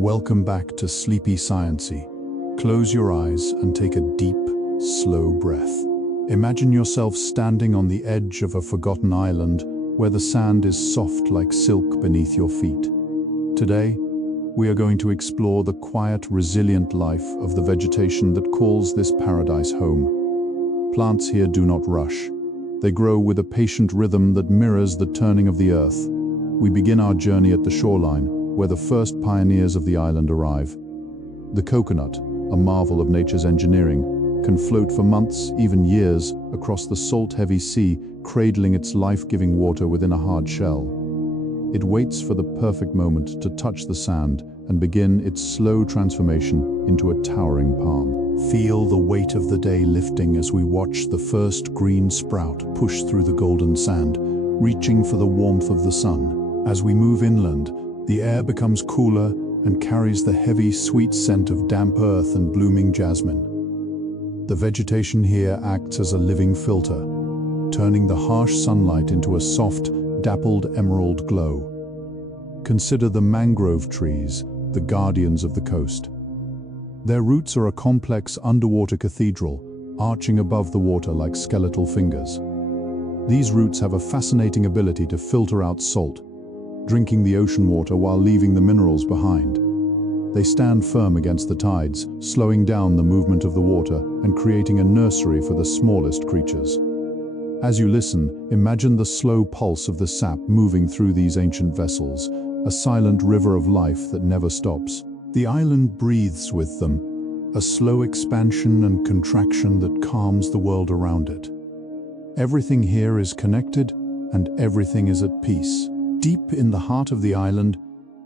Welcome back to Sleepy Sciency. Close your eyes and take a deep, slow breath. Imagine yourself standing on the edge of a forgotten island where the sand is soft like silk beneath your feet. Today, we are going to explore the quiet, resilient life of the vegetation that calls this paradise home. Plants here do not rush. They grow with a patient rhythm that mirrors the turning of the earth. We begin our journey at the shoreline, where the first pioneers of the island arrive. The coconut, a marvel of nature's engineering, can float for months, even years, across the salt-heavy sea, cradling its life-giving water within a hard shell. It waits for the perfect moment to touch the sand and begin its slow transformation into a towering palm. Feel the weight of the day lifting as we watch the first green sprout push through the golden sand, reaching for the warmth of the sun. As we move inland, the air becomes cooler and carries the heavy, sweet scent of damp earth and blooming jasmine. The vegetation here acts as a living filter, turning the harsh sunlight into a soft, dappled emerald glow. Consider the mangrove trees, the guardians of the coast. Their roots are a complex underwater cathedral, arching above the water like skeletal fingers. These roots have a fascinating ability to filter out salt, drinking the ocean water while leaving the minerals behind. They stand firm against the tides, slowing down the movement of the water and creating a nursery for the smallest creatures. As you listen, imagine the slow pulse of the sap moving through these ancient vessels, a silent river of life that never stops. The island breathes with them, a slow expansion and contraction that calms the world around it. Everything here is connected, and everything is at peace. Deep in the heart of the island,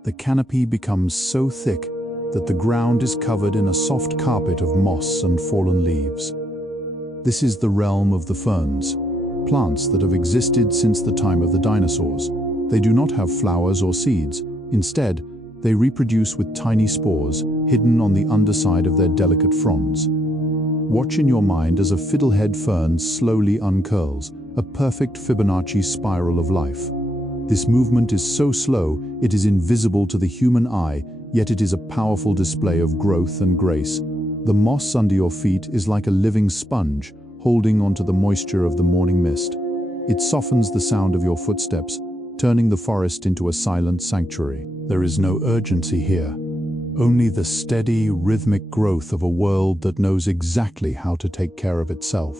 the canopy becomes so thick that the ground is covered in a soft carpet of moss and fallen leaves. This is the realm of the ferns, plants that have existed since the time of the dinosaurs. They do not have flowers or seeds. Instead, they reproduce with tiny spores hidden on the underside of their delicate fronds. Watch in your mind as a fiddlehead fern slowly uncurls, a perfect Fibonacci spiral of life. This movement is so slow, it is invisible to the human eye, yet it is a powerful display of growth and grace. The moss under your feet is like a living sponge, holding onto the moisture of the morning mist. It softens the sound of your footsteps, turning the forest into a silent sanctuary. There is no urgency here, only the steady, rhythmic growth of a world that knows exactly how to take care of itself.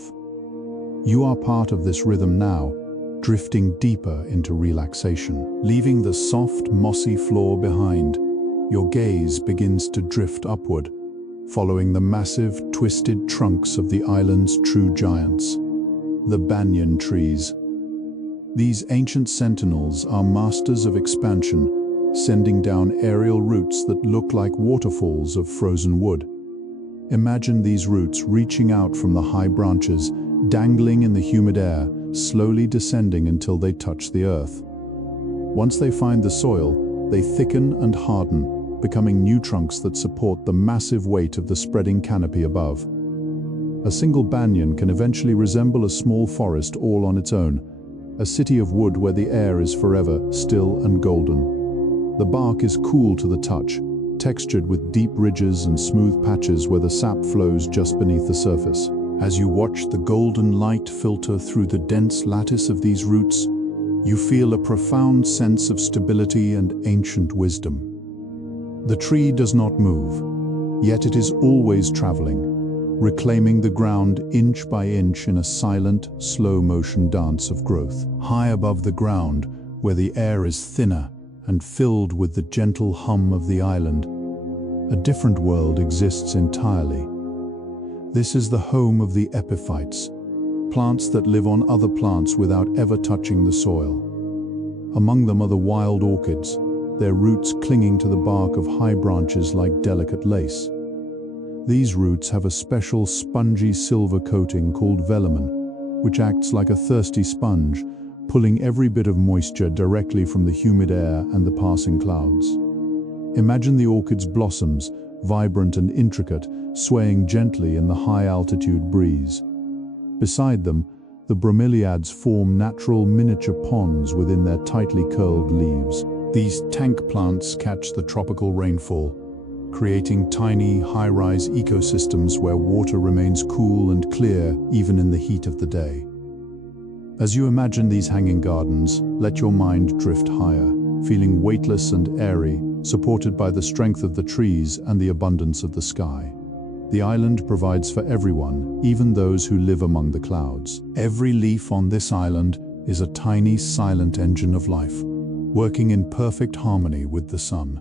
You are part of this rhythm now, drifting deeper into relaxation. Leaving the soft, mossy floor behind, your gaze begins to drift upward, following the massive, twisted trunks of the island's true giants, the banyan trees. These ancient sentinels are masters of expansion, sending down aerial roots that look like waterfalls of frozen wood. Imagine these roots reaching out from the high branches, dangling in the humid air, slowly descending until they touch the earth. Once they find the soil, they thicken and harden, becoming new trunks that support the massive weight of the spreading canopy above. A single banyan can eventually resemble a small forest all on its own, a city of wood where the air is forever still and golden. The bark is cool to the touch, textured with deep ridges and smooth patches where the sap flows just beneath the surface. As you watch the golden light filter through the dense lattice of these roots, you feel a profound sense of stability and ancient wisdom. The tree does not move, yet it is always traveling, reclaiming the ground inch by inch in a silent, slow-motion dance of growth. High above the ground, where the air is thinner and filled with the gentle hum of the island, a different world exists entirely. This is the home of the epiphytes, plants that live on other plants without ever touching the soil. Among them are the wild orchids, their roots clinging to the bark of high branches like delicate lace. These roots have a special spongy silver coating called velamen, which acts like a thirsty sponge, pulling every bit of moisture directly from the humid air and the passing clouds. Imagine the orchid's blossoms, vibrant and intricate, swaying gently in the high-altitude breeze. Beside them, the bromeliads form natural miniature ponds within their tightly curled leaves. These tank plants catch the tropical rainfall, creating tiny, high-rise ecosystems where water remains cool and clear even in the heat of the day. As you imagine these hanging gardens, let your mind drift higher, feeling weightless and airy, supported by the strength of the trees and the abundance of the sky. The island provides for everyone, even those who live among the clouds. Every leaf on this island is a tiny, silent engine of life, working in perfect harmony with the sun.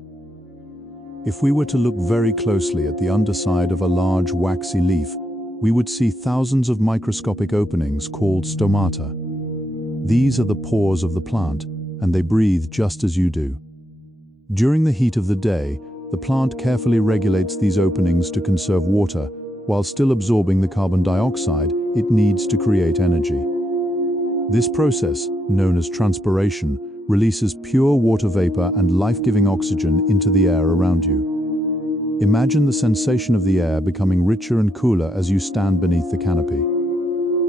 If we were to look very closely at the underside of a large, waxy leaf, we would see thousands of microscopic openings called stomata. These are the pores of the plant, and they breathe just as you do. During the heat of the day, the plant carefully regulates these openings to conserve water, while still absorbing the carbon dioxide it needs to create energy. This process, known as transpiration, releases pure water vapor and life-giving oxygen into the air around you. Imagine the sensation of the air becoming richer and cooler as you stand beneath the canopy.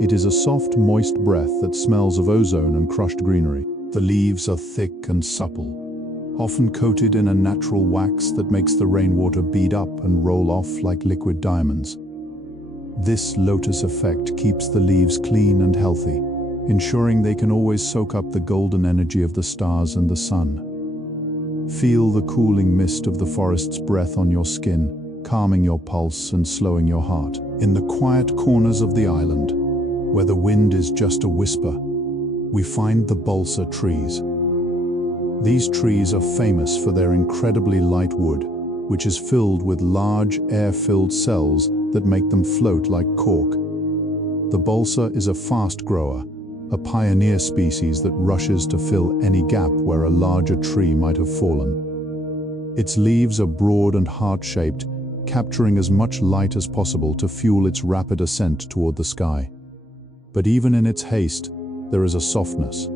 It is a soft, moist breath that smells of ozone and crushed greenery. The leaves are thick and supple, often coated in a natural wax that makes the rainwater bead up and roll off like liquid diamonds. This lotus effect keeps the leaves clean and healthy, ensuring they can always soak up the golden energy of the stars and the sun. Feel the cooling mist of the forest's breath on your skin, calming your pulse and slowing your heart. In the quiet corners of the island, where the wind is just a whisper, we find the balsa trees. These trees are famous for their incredibly light wood, which is filled with large, air-filled cells that make them float like cork. The balsa is a fast grower, a pioneer species that rushes to fill any gap where a larger tree might have fallen. Its leaves are broad and heart-shaped, capturing as much light as possible to fuel its rapid ascent toward the sky. But even in its haste, there is a softness.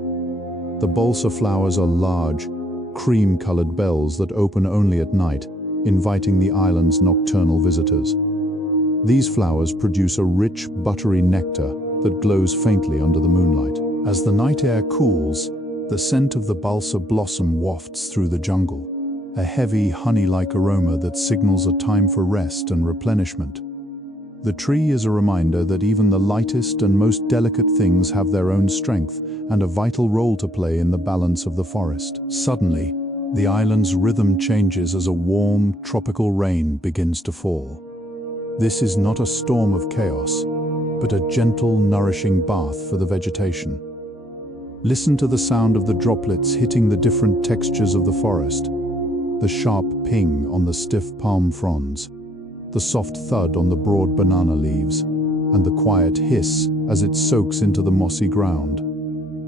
The balsa flowers are large, cream-colored bells that open only at night, inviting the island's nocturnal visitors. These flowers produce a rich, buttery nectar that glows faintly under the moonlight. As the night air cools, the scent of the balsa blossom wafts through the jungle, a heavy, honey-like aroma that signals a time for rest and replenishment. The tree is a reminder that even the lightest and most delicate things have their own strength and a vital role to play in the balance of the forest. Suddenly, the island's rhythm changes as a warm, tropical rain begins to fall. This is not a storm of chaos, but a gentle, nourishing bath for the vegetation. Listen to the sound of the droplets hitting the different textures of the forest, the sharp ping on the stiff palm fronds, the soft thud on the broad banana leaves, and the quiet hiss as it soaks into the mossy ground.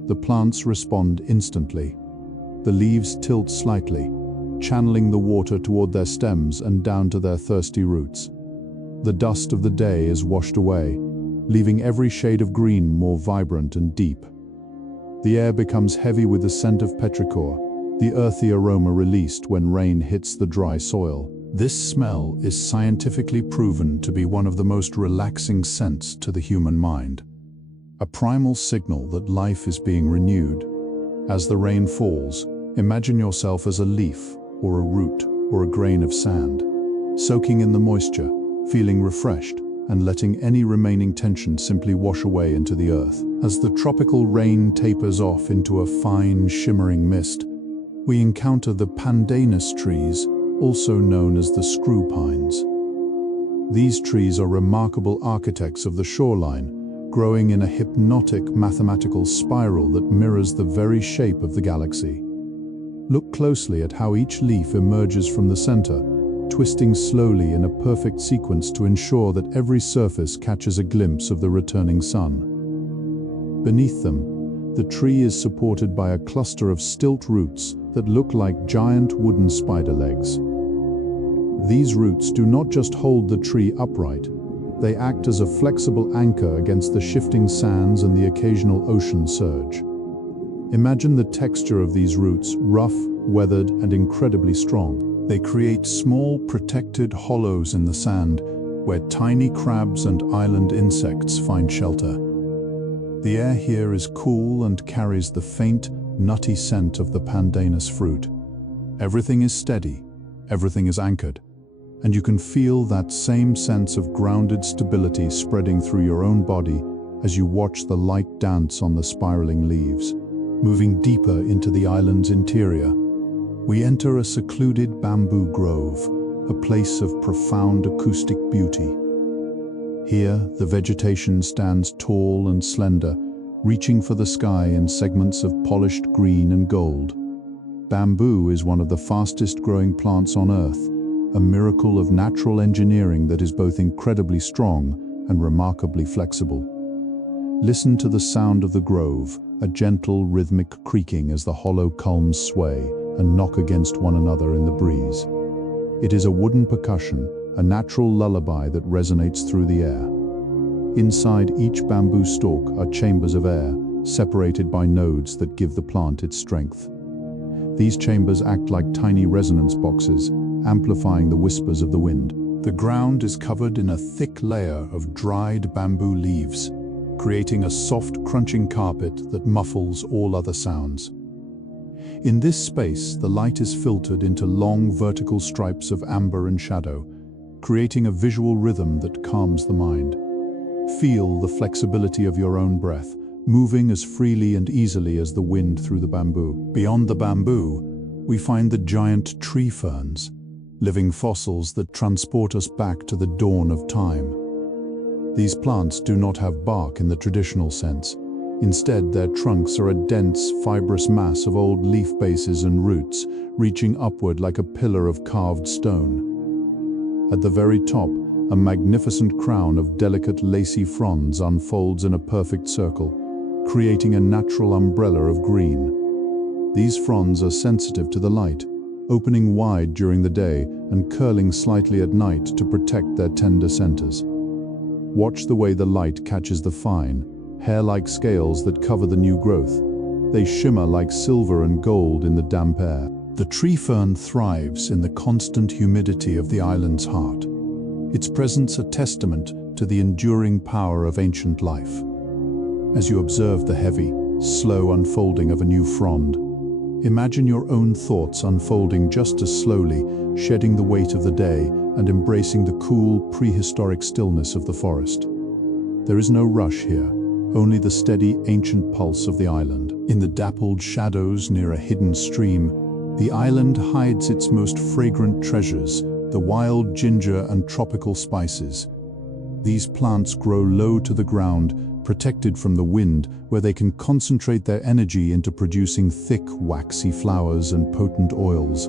The plants respond instantly. The leaves tilt slightly, channeling the water toward their stems and down to their thirsty roots. The dust of the day is washed away, leaving every shade of green more vibrant and deep. The air becomes heavy with the scent of petrichor, the earthy aroma released when rain hits the dry soil. This smell is scientifically proven to be one of the most relaxing scents to the human mind, a primal signal that life is being renewed. As the rain falls, imagine yourself as a leaf, or a root, or a grain of sand, soaking in the moisture, feeling refreshed, and letting any remaining tension simply wash away into the earth. As the tropical rain tapers off into a fine, shimmering mist, we encounter the pandanus trees, also known as the screw pines. These trees are remarkable architects of the shoreline, growing in a hypnotic mathematical spiral that mirrors the very shape of the galaxy. Look closely at how each leaf emerges from the center, twisting slowly in a perfect sequence to ensure that every surface catches a glimpse of the returning sun. Beneath them, the tree is supported by a cluster of stilt roots that look like giant wooden spider legs. These roots do not just hold the tree upright, they act as a flexible anchor against the shifting sands and the occasional ocean surge. Imagine the texture of these roots, rough, weathered, and incredibly strong. They create small, protected hollows in the sand where tiny crabs and island insects find shelter. The air here is cool and carries the faint, nutty scent of the pandanus fruit. Everything is steady, everything is anchored, and you can feel that same sense of grounded stability spreading through your own body as you watch the light dance on the spiraling leaves. Moving deeper into the island's interior, we enter a secluded bamboo grove, a place of profound acoustic beauty. Here, the vegetation stands tall and slender, reaching for the sky in segments of polished green and gold. Bamboo is one of the fastest-growing plants on Earth, a miracle of natural engineering that is both incredibly strong and remarkably flexible. Listen to the sound of the grove, a gentle rhythmic creaking as the hollow culms sway and knock against one another in the breeze. It is a wooden percussion, a natural lullaby that resonates through the air. Inside each bamboo stalk are chambers of air, separated by nodes that give the plant its strength. These chambers act like tiny resonance boxes, amplifying the whispers of the wind. The ground is covered in a thick layer of dried bamboo leaves, creating a soft, crunching carpet that muffles all other sounds. In this space, the light is filtered into long vertical stripes of amber and shadow, creating a visual rhythm that calms the mind. Feel the flexibility of your own breath, moving as freely and easily as the wind through the bamboo. Beyond the bamboo, we find the giant tree ferns, living fossils that transport us back to the dawn of time. These plants do not have bark in the traditional sense. Instead, their trunks are a dense, fibrous mass of old leaf bases and roots, reaching upward like a pillar of carved stone. At the very top, a magnificent crown of delicate lacy fronds unfolds in a perfect circle, creating a natural umbrella of green. These fronds are sensitive to the light, opening wide during the day and curling slightly at night to protect their tender centers. Watch the way the light catches the fine, hair-like scales that cover the new growth. They shimmer like silver and gold in the damp air. The tree fern thrives in the constant humidity of the island's heart, its presence a testament to the enduring power of ancient life. As you observe the heavy, slow unfolding of a new frond, imagine your own thoughts unfolding just as slowly, shedding the weight of the day and embracing the cool, prehistoric stillness of the forest. There is no rush here, only the steady, ancient pulse of the island. In the dappled shadows near a hidden stream, the island hides its most fragrant treasures, the wild ginger and tropical spices. These plants grow low to the ground, protected from the wind, where they can concentrate their energy into producing thick, waxy flowers and potent oils.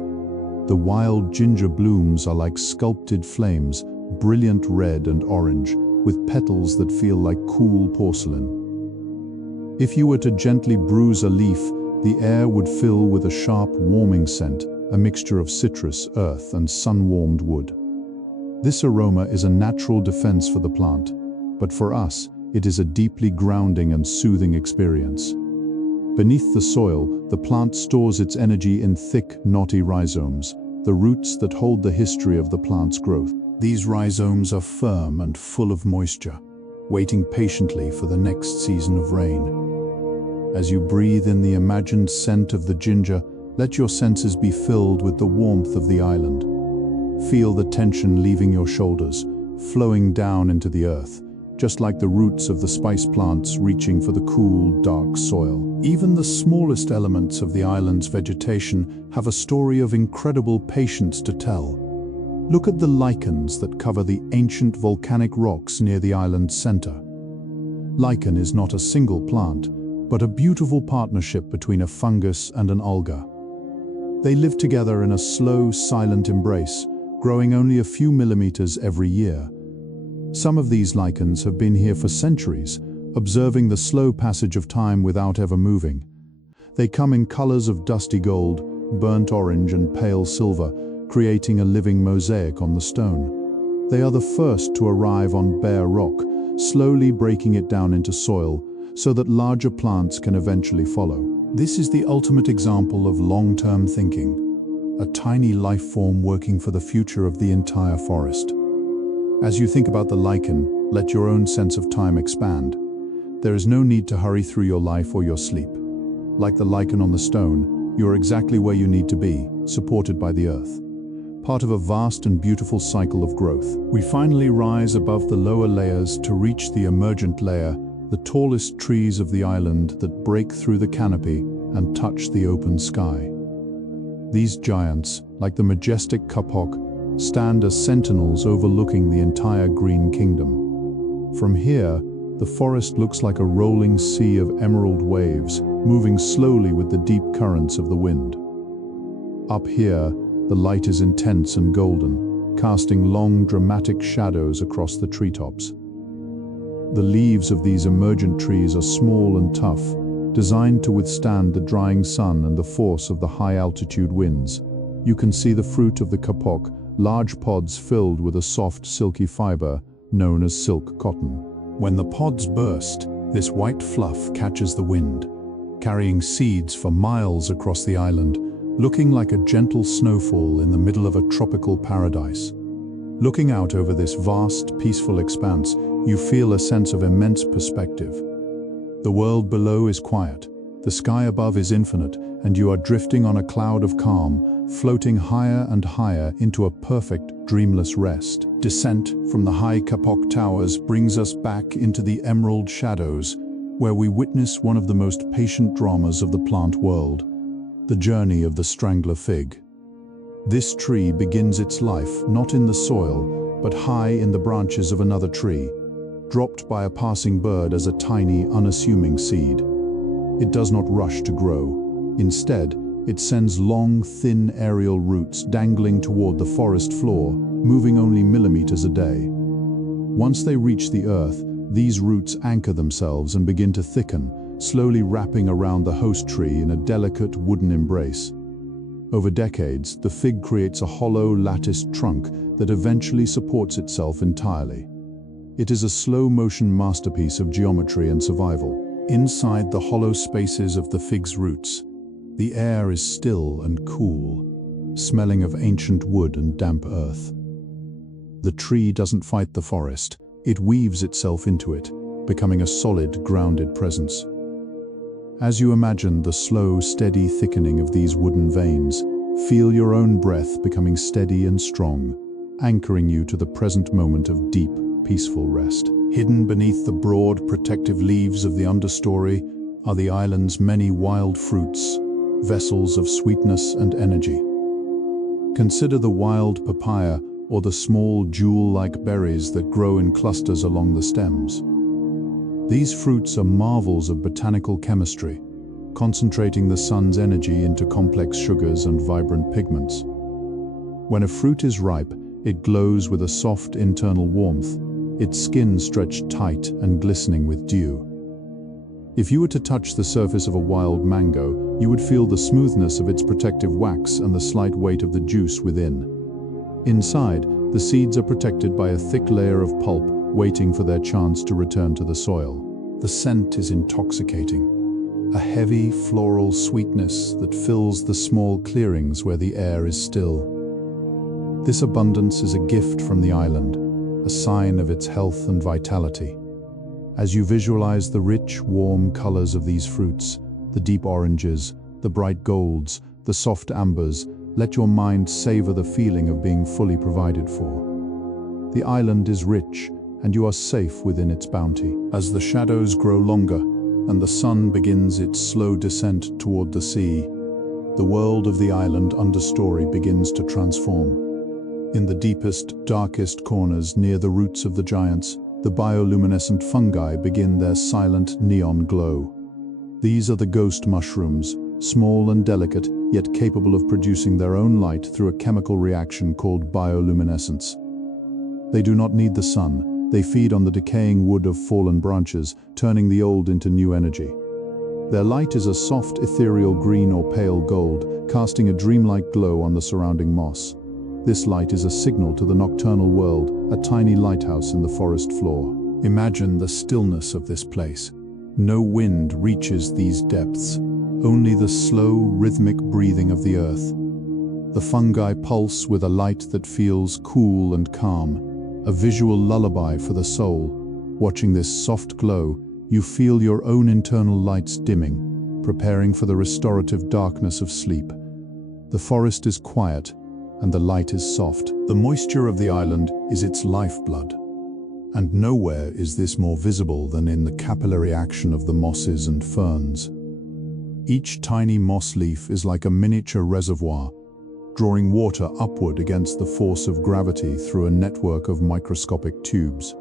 The wild ginger blooms are like sculpted flames, brilliant red and orange, with petals that feel like cool porcelain. If you were to gently bruise a leaf, the air would fill with a sharp, warming scent, a mixture of citrus, earth, and sun-warmed wood. This aroma is a natural defense for the plant, but for us, it is a deeply grounding and soothing experience. Beneath the soil, the plant stores its energy in thick, knotty rhizomes, the roots that hold the history of the plant's growth. These rhizomes are firm and full of moisture, waiting patiently for the next season of rain. As you breathe in the imagined scent of the ginger, let your senses be filled with the warmth of the island. Feel the tension leaving your shoulders, flowing down into the earth, just like the roots of the spice plants reaching for the cool, dark soil. Even the smallest elements of the island's vegetation have a story of incredible patience to tell. Look at the lichens that cover the ancient volcanic rocks near the island's center. Lichen is not a single plant, but a beautiful partnership between a fungus and an alga. They live together in a slow, silent embrace, growing only a few millimeters every year. Some of these lichens have been here for centuries, observing the slow passage of time without ever moving. They come in colors of dusty gold, burnt orange and pale silver, creating a living mosaic on the stone. They are the first to arrive on bare rock, slowly breaking it down into soil, so that larger plants can eventually follow. This is the ultimate example of long-term thinking, a tiny life form working for the future of the entire forest. As you think about the lichen, let your own sense of time expand. There is no need to hurry through your life or your sleep. Like the lichen on the stone, you are exactly where you need to be, supported by the earth. part of a vast and beautiful cycle of growth. We finally rise above the lower layers to reach the emergent layer, the tallest trees of the island that break through the canopy and touch the open sky. These giants, like the majestic kapok, stand as sentinels overlooking the entire green kingdom. From here, the forest looks like a rolling sea of emerald waves, moving slowly with the deep currents of the wind. Up here, the light is intense and golden, casting long, dramatic shadows across the treetops. The leaves of these emergent trees are small and tough, designed to withstand the drying sun and the force of the high-altitude winds. You can see the fruit of the kapok, large pods filled with a soft, silky fiber known as silk cotton. When the pods burst, this white fluff catches the wind, carrying seeds for miles across the island, looking like a gentle snowfall in the middle of a tropical paradise. Looking out over this vast, peaceful expanse, you feel a sense of immense perspective. The world below is quiet, the sky above is infinite, and you are drifting on a cloud of calm, floating higher and higher into a perfect, dreamless rest. Descent from the high kapok towers brings us back into the emerald shadows, where we witness one of the most patient dramas of the plant world, the journey of the strangler fig. This tree begins its life not in the soil, but high in the branches of another tree, dropped by a passing bird as a tiny, unassuming seed. It does not rush to grow. Instead, it sends long, thin aerial roots dangling toward the forest floor, moving only millimeters a day. Once they reach the earth, these roots anchor themselves and begin to thicken, slowly wrapping around the host tree in a delicate wooden embrace. Over decades, the fig creates a hollow, latticed trunk that eventually supports itself entirely. It is a slow-motion masterpiece of geometry and survival. Inside the hollow spaces of the fig's roots, the air is still and cool, smelling of ancient wood and damp earth. The tree doesn't fight the forest, it weaves itself into it, becoming a solid, grounded presence. As you imagine the slow, steady thickening of these wooden veins, feel your own breath becoming steady and strong, anchoring you to the present moment of deep, peaceful rest. Hidden beneath the broad, protective leaves of the understory are the island's many wild fruits, vessels of sweetness and energy. Consider the wild papaya or the small jewel-like berries that grow in clusters along the stems. These fruits are marvels of botanical chemistry, concentrating the sun's energy into complex sugars and vibrant pigments. When a fruit is ripe, it glows with a soft internal warmth, its skin stretched tight and glistening with dew. If you were to touch the surface of a wild mango, you would feel the smoothness of its protective wax and the slight weight of the juice within. Inside, the seeds are protected by a thick layer of pulp, waiting for their chance to return to the soil. The scent is intoxicating, a heavy floral sweetness that fills the small clearings where the air is still. This abundance is a gift from the island, a sign of its health and vitality. As you visualize the rich, warm colors of these fruits, the deep oranges, the bright golds, the soft ambers, let your mind savor the feeling of being fully provided for. The island is rich, and you are safe within its bounty. As the shadows grow longer and the sun begins its slow descent toward the sea, the world of the island understory begins to transform. In the deepest, darkest corners near the roots of the giants, the bioluminescent fungi begin their silent neon glow. These are the ghost mushrooms, small and delicate, yet capable of producing their own light through a chemical reaction called bioluminescence. They do not need the sun. They feed on the decaying wood of fallen branches, turning the old into new energy. Their light is a soft, ethereal green or pale gold, casting a dreamlike glow on the surrounding moss. This light is a signal to the nocturnal world, a tiny lighthouse in the forest floor. Imagine the stillness of this place. No wind reaches these depths, only the slow, rhythmic breathing of the earth. The fungi pulse with a light that feels cool and calm, a visual lullaby for the soul. Watching this soft glow, you feel your own internal lights dimming, preparing for the restorative darkness of sleep. The forest is quiet, and the light is soft. The moisture of the island is its lifeblood. And nowhere is this more visible than in the capillary action of the mosses and ferns. Each tiny moss leaf is like a miniature reservoir, drawing water upward against the force of gravity through a network of microscopic tubes.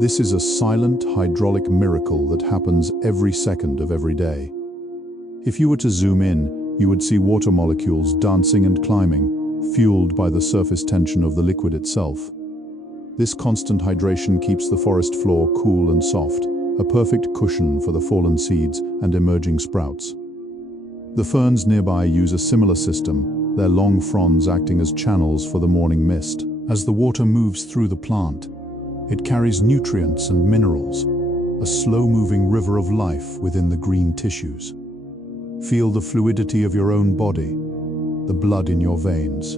This is a silent hydraulic miracle that happens every second of every day. If you were to zoom in, you would see water molecules dancing and climbing, fueled by the surface tension of the liquid itself. This constant hydration keeps the forest floor cool and soft, a perfect cushion for the fallen seeds and emerging sprouts. The ferns nearby use a similar system, their long fronds acting as channels for the morning mist. As the water moves through the plant, it carries nutrients and minerals, a slow-moving river of life within the green tissues. Feel the fluidity of your own body, the blood in your veins,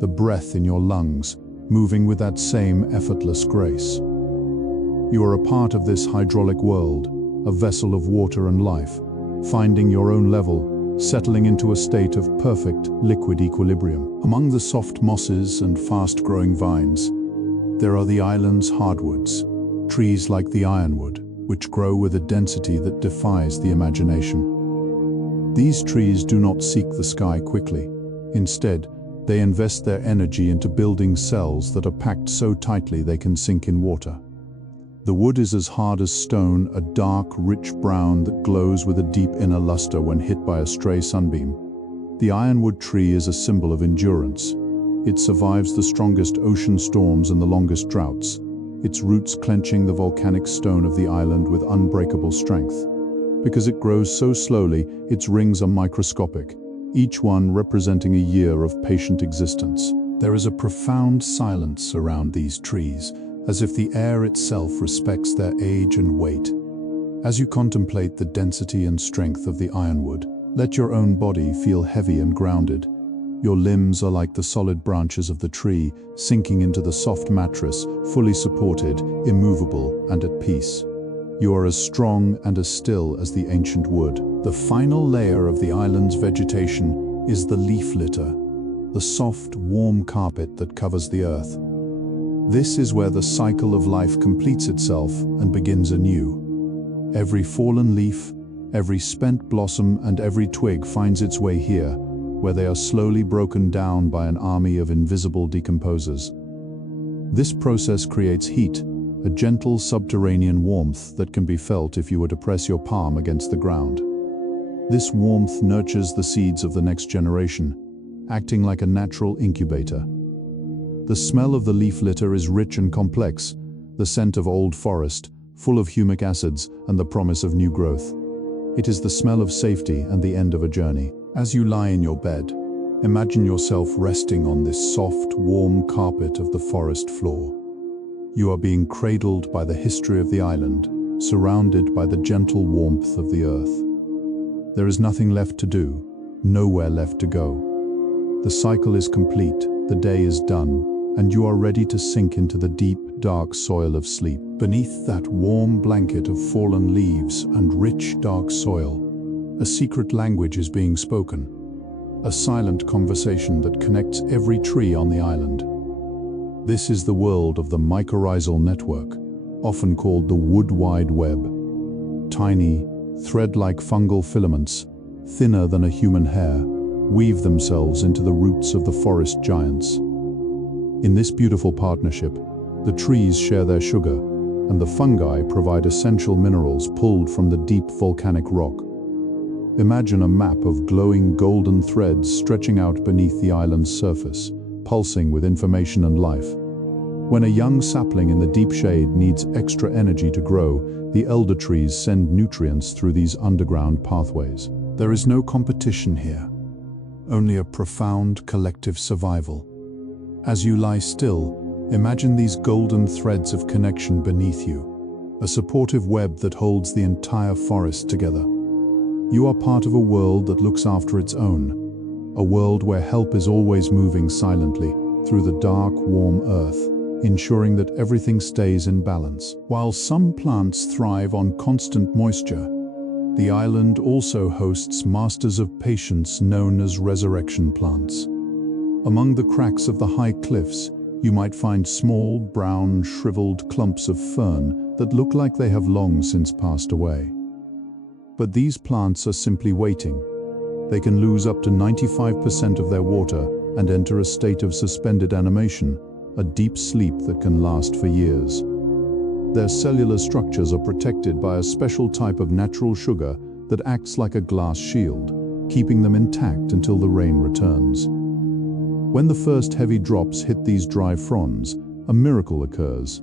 the breath in your lungs, moving with that same effortless grace. You are a part of this hydraulic world, a vessel of water and life, finding your own level, settling into a state of perfect liquid equilibrium. Among the soft mosses and fast-growing vines, there are the island's hardwoods, trees like the ironwood, which grow with a density that defies the imagination. These trees do not seek the sky quickly. Instead, they invest their energy into building cells that are packed so tightly they can sink in water. The wood is as hard as stone, a dark, rich brown that glows with a deep inner luster when hit by a stray sunbeam. The ironwood tree is a symbol of endurance. It survives the strongest ocean storms and the longest droughts, its roots clenching the volcanic stone of the island with unbreakable strength. Because it grows so slowly, its rings are microscopic, each one representing a year of patient existence. There is a profound silence around these trees, as if the air itself respects their age and weight. As you contemplate the density and strength of the ironwood, let your own body feel heavy and grounded. Your limbs are like the solid branches of the tree, sinking into the soft mattress, fully supported, immovable, and at peace. You are as strong and as still as the ancient wood. The final layer of the island's vegetation is the leaf litter, the soft, warm carpet that covers the earth. This is where the cycle of life completes itself and begins anew. Every fallen leaf, every spent blossom, and every twig finds its way here, where they are slowly broken down by an army of invisible decomposers. This process creates heat, a gentle subterranean warmth that can be felt if you were to press your palm against the ground. This warmth nurtures the seeds of the next generation, acting like a natural incubator. The smell of the leaf litter is rich and complex, the scent of old forest, full of humic acids and the promise of new growth. It is the smell of safety and the end of a journey. As you lie in your bed, imagine yourself resting on this soft, warm carpet of the forest floor. You are being cradled by the history of the island, surrounded by the gentle warmth of the earth. There is nothing left to do, nowhere left to go. The cycle is complete, the day is done, and you are ready to sink into the deep, dark soil of sleep. Beneath that warm blanket of fallen leaves and rich, dark soil, a secret language is being spoken, a silent conversation that connects every tree on the island. This is the world of the mycorrhizal network, often called the wood wide web. Tiny, thread-like fungal filaments, thinner than a human hair, weave themselves into the roots of the forest giants. In this beautiful partnership, the trees share their sugar, and the fungi provide essential minerals pulled from the deep volcanic rock. Imagine a map of glowing golden threads stretching out beneath the island's surface, pulsing with information and life. When a young sapling in the deep shade needs extra energy to grow, the elder trees send nutrients through these underground pathways. There is no competition here, only a profound collective survival. As you lie still, imagine these golden threads of connection beneath you, a supportive web that holds the entire forest together. You are part of a world that looks after its own, a world where help is always moving silently through the dark, warm earth, ensuring that everything stays in balance. While some plants thrive on constant moisture, the island also hosts masters of patience known as resurrection plants. Among the cracks of the high cliffs, you might find small, brown, shriveled clumps of fern that look like they have long since passed away. But these plants are simply waiting. They can lose up to 95% of their water and enter a state of suspended animation, a deep sleep that can last for years. Their cellular structures are protected by a special type of natural sugar that acts like a glass shield, keeping them intact until the rain returns. When the first heavy drops hit these dry fronds, a miracle occurs.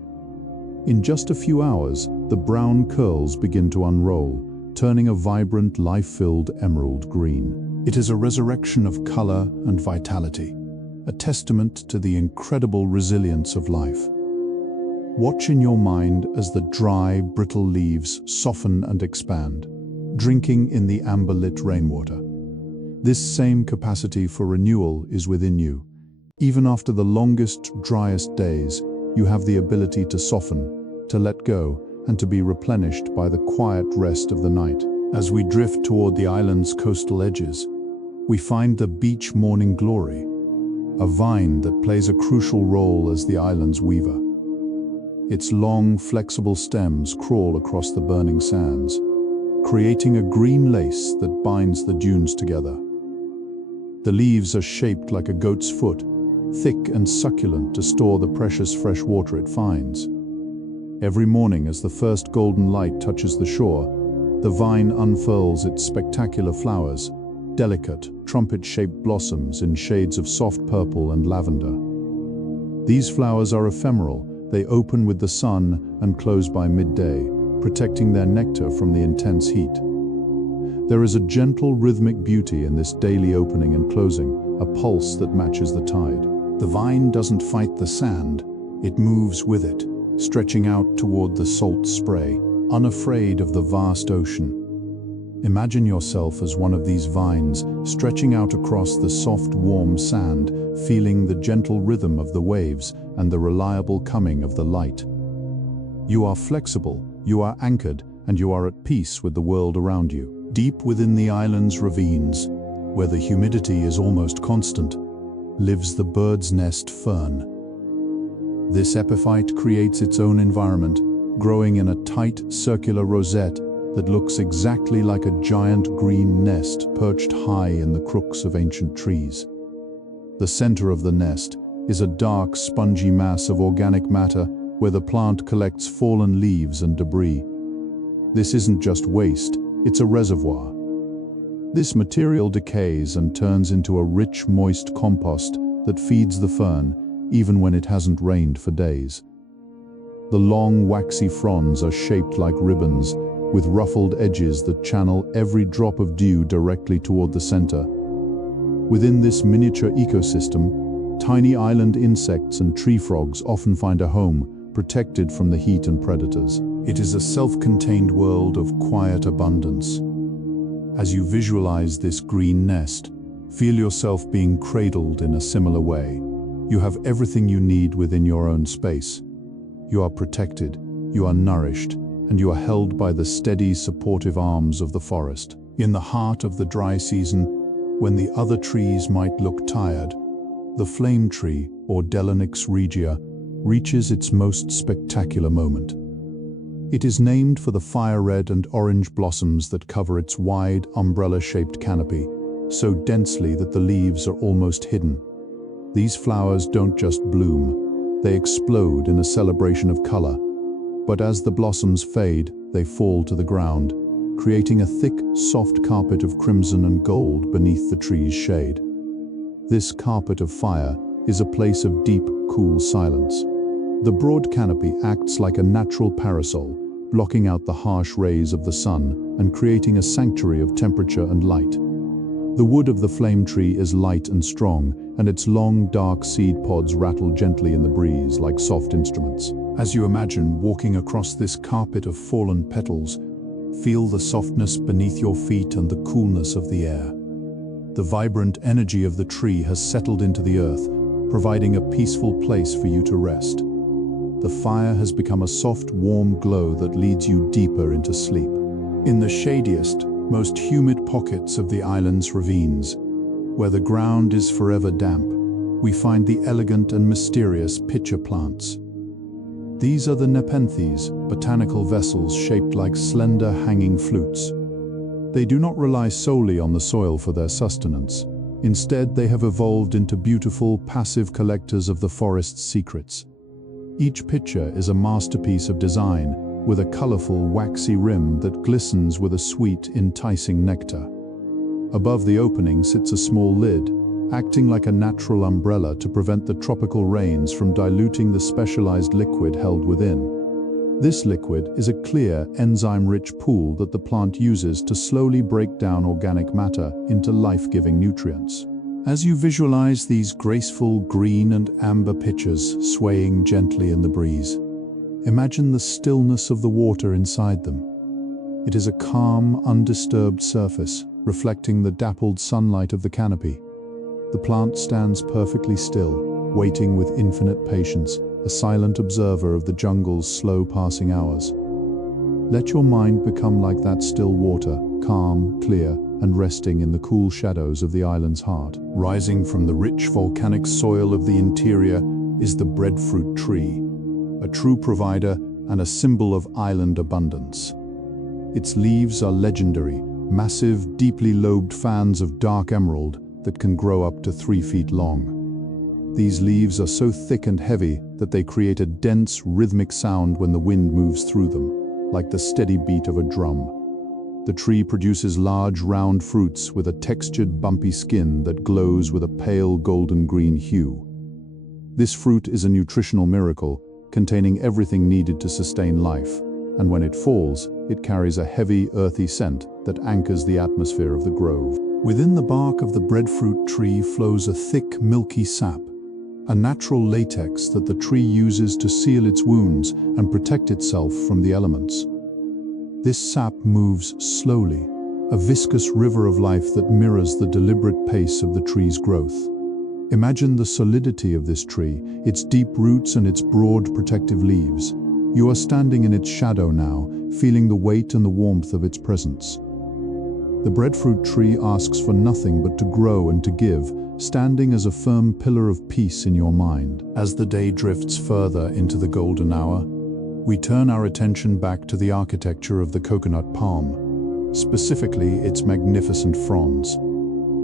In just a few hours, the brown curls begin to unroll, turning a vibrant, life-filled emerald green. It is a resurrection of color and vitality, a testament to the incredible resilience of life. Watch in your mind as the dry, brittle leaves soften and expand, drinking in the amber-lit rainwater. This same capacity for renewal is within you. Even after the longest, driest days, you have the ability to soften, to let go, and to be replenished by the quiet rest of the night. As we drift toward the island's coastal edges, we find the beach morning glory, a vine that plays a crucial role as the island's weaver. Its long, flexible stems crawl across the burning sands, creating a green lace that binds the dunes together. The leaves are shaped like a goat's foot, thick and succulent to store the precious fresh water it finds. Every morning, as the first golden light touches the shore, the vine unfurls its spectacular flowers, delicate, trumpet-shaped blossoms in shades of soft purple and lavender. These flowers are ephemeral. They open with the sun and close by midday, protecting their nectar from the intense heat. There is a gentle rhythmic beauty in this daily opening and closing, a pulse that matches the tide. The vine doesn't fight the sand, it moves with it, stretching out toward the salt spray, unafraid of the vast ocean. Imagine yourself as one of these vines, stretching out across the soft, warm sand, feeling the gentle rhythm of the waves and the reliable coming of the light. You are flexible, you are anchored, and you are at peace with the world around you. Deep within the island's ravines, where the humidity is almost constant, lives the bird's nest fern. This epiphyte creates its own environment, growing in a tight, circular rosette that looks exactly like a giant green nest perched high in the crooks of ancient trees. The center of the nest is a dark, spongy mass of organic matter where the plant collects fallen leaves and debris. This isn't just waste, it's a reservoir. This material decays and turns into a rich, moist compost that feeds the fern, even when it hasn't rained for days. The long, waxy fronds are shaped like ribbons, with ruffled edges that channel every drop of dew directly toward the center. Within this miniature ecosystem, tiny island insects and tree frogs often find a home, protected from the heat and predators. It is a self-contained world of quiet abundance. As you visualize this green nest, feel yourself being cradled in a similar way. You have everything you need within your own space. You are protected, you are nourished, and you are held by the steady, supportive arms of the forest. In the heart of the dry season, when the other trees might look tired, the flame tree, or Delenix regia, reaches its most spectacular moment. It is named for the fire-red and orange blossoms that cover its wide, umbrella-shaped canopy, so densely that the leaves are almost hidden. These flowers don't just bloom, they explode in a celebration of color. But as the blossoms fade, they fall to the ground, creating a thick, soft carpet of crimson and gold beneath the tree's shade. This carpet of fire is a place of deep, cool silence. The broad canopy acts like a natural parasol, blocking out the harsh rays of the sun and creating a sanctuary of temperature and light. The wood of the flame tree is light and strong, and its long, dark seed pods rattle gently in the breeze like soft instruments. As you imagine walking across this carpet of fallen petals, feel the softness beneath your feet and the coolness of the air. The vibrant energy of the tree has settled into the earth, providing a peaceful place for you to rest. The fire has become a soft, warm glow that leads you deeper into sleep. In the shadiest, most humid pockets of the island's ravines, where the ground is forever damp, we find the elegant and mysterious pitcher plants. These are the nepenthes, botanical vessels shaped like slender hanging flutes. They do not rely solely on the soil for their sustenance. Instead, they have evolved into beautiful, passive collectors of the forest's secrets. Each pitcher is a masterpiece of design, with a colorful, waxy rim that glistens with a sweet, enticing nectar. Above the opening sits a small lid, acting like a natural umbrella to prevent the tropical rains from diluting the specialized liquid held within. This liquid is a clear, enzyme-rich pool that the plant uses to slowly break down organic matter into life-giving nutrients. As you visualize these graceful green and amber pitchers swaying gently in the breeze, imagine the stillness of the water inside them. It is a calm, undisturbed surface, reflecting the dappled sunlight of the canopy. The plant stands perfectly still, waiting with infinite patience, a silent observer of the jungle's slow passing hours. Let your mind become like that still water, calm, clear, and resting in the cool shadows of the island's heart. Rising from the rich volcanic soil of the interior is the breadfruit tree, a true provider and a symbol of island abundance. Its leaves are legendary, massive, deeply lobed fans of dark emerald that can grow up to 3 feet long. These leaves are so thick and heavy that they create a dense, rhythmic sound when the wind moves through them, like the steady beat of a drum. The tree produces large, round fruits with a textured, bumpy skin that glows with a pale golden-green hue. This fruit is a nutritional miracle, containing everything needed to sustain life, and when it falls, it carries a heavy, earthy scent that anchors the atmosphere of the grove. Within the bark of the breadfruit tree flows a thick, milky sap, a natural latex that the tree uses to seal its wounds and protect itself from the elements. This sap moves slowly, a viscous river of life that mirrors the deliberate pace of the tree's growth. Imagine the solidity of this tree, its deep roots and its broad, protective leaves. You are standing in its shadow now, feeling the weight and the warmth of its presence. The breadfruit tree asks for nothing but to grow and to give, standing as a firm pillar of peace in your mind. As the day drifts further into the golden hour, we turn our attention back to the architecture of the coconut palm, specifically its magnificent fronds.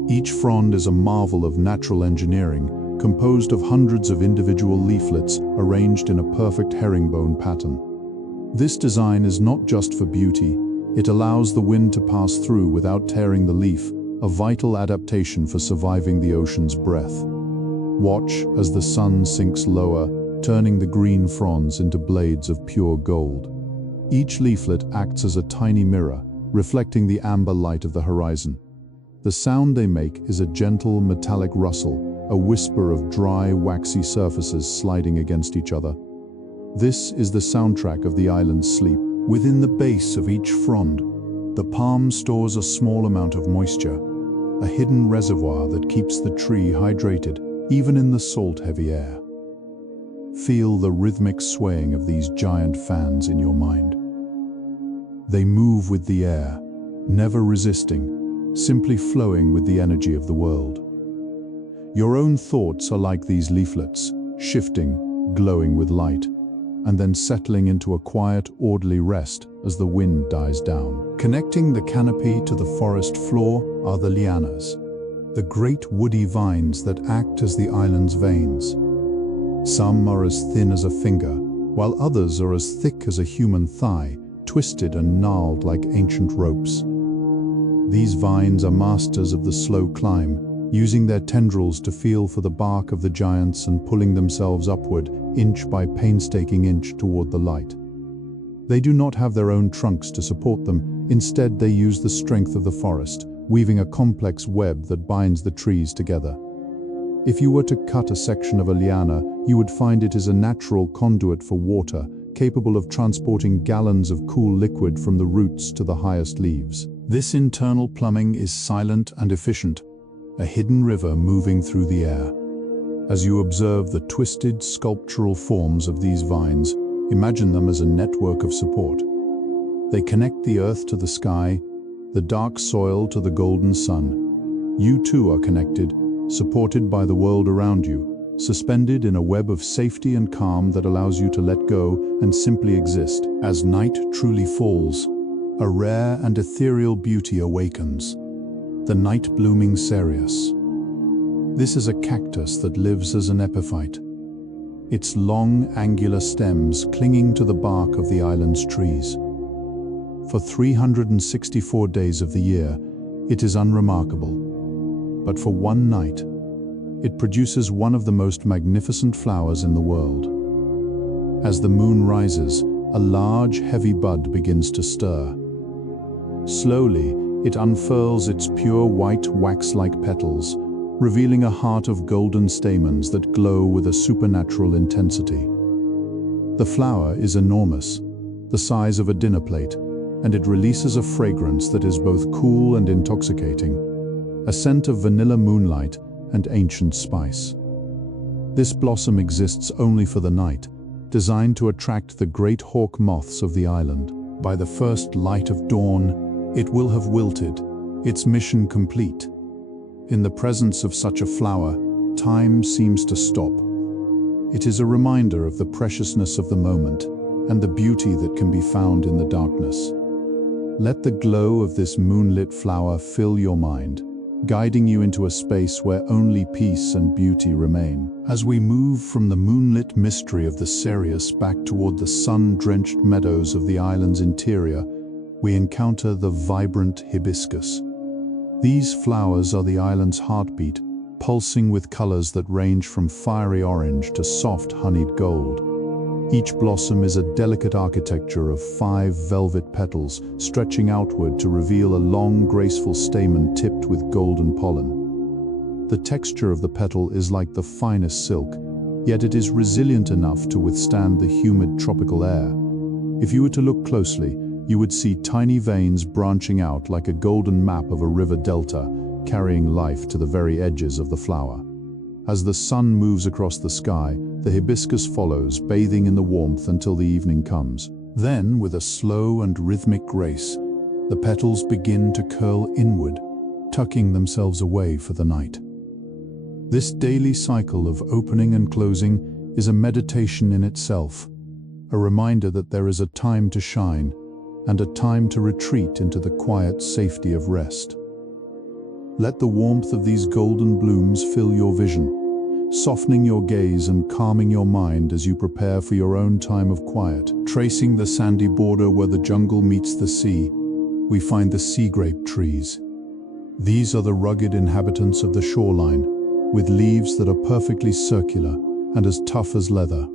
Each frond is a marvel of natural engineering, composed of hundreds of individual leaflets arranged in a perfect herringbone pattern. This design is not just for beauty. It allows the wind to pass through without tearing the leaf, a vital adaptation for surviving the ocean's breath. Watch as the sun sinks lower, turning the green fronds into blades of pure gold. Each leaflet acts as a tiny mirror, reflecting the amber light of the horizon. The sound they make is a gentle, metallic rustle, a whisper of dry, waxy surfaces sliding against each other. This is the soundtrack of the island's sleep. Within the base of each frond, the palm stores a small amount of moisture, a hidden reservoir that keeps the tree hydrated, even in the salt-heavy air. Feel the rhythmic swaying of these giant fans in your mind. They move with the air, never resisting, simply flowing with the energy of the world. Your own thoughts are like these leaflets, shifting, glowing with light, and then settling into a quiet, orderly rest as the wind dies down. Connecting the canopy to the forest floor are the lianas, the great woody vines that act as the island's veins. Some are as thin as a finger, while others are as thick as a human thigh, twisted and gnarled like ancient ropes. These vines are masters of the slow climb, using their tendrils to feel for the bark of the giants and pulling themselves upward, inch by painstaking inch toward the light. They do not have their own trunks to support them. Instead, they use the strength of the forest, weaving a complex web that binds the trees together. If you were to cut a section of a liana, you would find it is a natural conduit for water, capable of transporting gallons of cool liquid from the roots to the highest leaves. This internal plumbing is silent and efficient, a hidden river moving through the air. As you observe the twisted, sculptural forms of these vines, imagine them as a network of support. They connect the earth to the sky, the dark soil to the golden sun. You too are connected, supported by the world around you, suspended in a web of safety and calm that allows you to let go and simply exist. As night truly falls, a rare and ethereal beauty awakens, the night-blooming cereus. This is a cactus that lives as an epiphyte, its long, angular stems clinging to the bark of the island's trees. For 364 days of the year, it is unremarkable. But for one night, it produces one of the most magnificent flowers in the world. As the moon rises, a large, heavy bud begins to stir. Slowly, it unfurls its pure white wax-like petals, revealing a heart of golden stamens that glow with a supernatural intensity. The flower is enormous, the size of a dinner plate, and it releases a fragrance that is both cool and intoxicating, a scent of vanilla moonlight and ancient spice. This blossom exists only for the night, designed to attract the great hawk moths of the island. By the first light of dawn, it will have wilted, its mission complete. In the presence of such a flower, time seems to stop. It is a reminder of the preciousness of the moment and the beauty that can be found in the darkness. Let the glow of this moonlit flower fill your mind, guiding you into a space where only peace and beauty remain. As we move from the moonlit mystery of the cereus back toward the sun-drenched meadows of the island's interior, we encounter the vibrant hibiscus. These flowers are the island's heartbeat, pulsing with colors that range from fiery orange to soft honeyed gold. Each blossom is a delicate architecture of 5 velvet petals stretching outward to reveal a long, graceful stamen tipped with golden pollen. The texture of the petal is like the finest silk, yet it is resilient enough to withstand the humid tropical air. If you were to look closely, you would see tiny veins branching out like a golden map of a river delta, carrying life to the very edges of the flower. As the sun moves across the sky, the hibiscus follows, bathing in the warmth until the evening comes. Then, with a slow and rhythmic grace, the petals begin to curl inward, tucking themselves away for the night. This daily cycle of opening and closing is a meditation in itself, a reminder that there is a time to shine and a time to retreat into the quiet safety of rest. Let the warmth of these golden blooms fill your vision, softening your gaze and calming your mind as you prepare for your own time of quiet. Tracing the sandy border where the jungle meets the sea, we find the sea grape trees. These are the rugged inhabitants of the shoreline, with leaves that are perfectly circular and as tough as leather.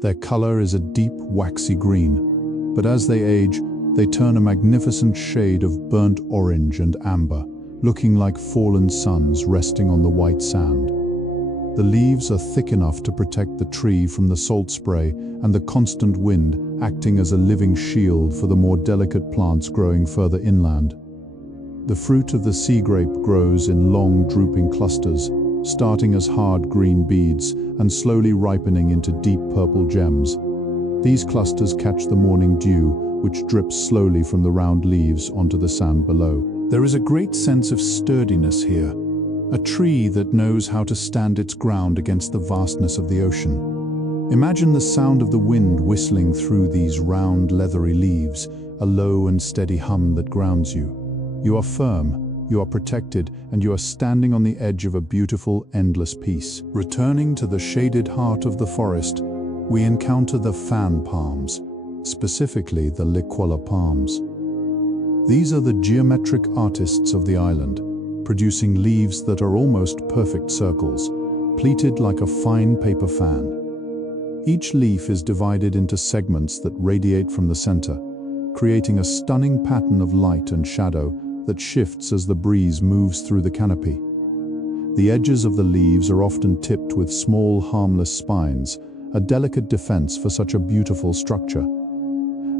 Their color is a deep, waxy green, but as they age, they turn a magnificent shade of burnt orange and amber, looking like fallen suns resting on the white sand. The leaves are thick enough to protect the tree from the salt spray and the constant wind, acting as a living shield for the more delicate plants growing further inland. The fruit of the sea grape grows in long, drooping clusters, starting as hard green beads and slowly ripening into deep purple gems. These clusters catch the morning dew, which drips slowly from the round leaves onto the sand below. There is a great sense of sturdiness here, a tree that knows how to stand its ground against the vastness of the ocean. Imagine the sound of the wind whistling through these round, leathery leaves, a low and steady hum that grounds you. You are firm, you are protected, and you are standing on the edge of a beautiful, endless peace. Returning to the shaded heart of the forest, we encounter the fan palms, specifically the liquala palms. These are the geometric artists of the island, producing leaves that are almost perfect circles, pleated like a fine paper fan. Each leaf is divided into segments that radiate from the center, creating a stunning pattern of light and shadow that shifts as the breeze moves through the canopy. The edges of the leaves are often tipped with small, harmless spines, a delicate defense for such a beautiful structure.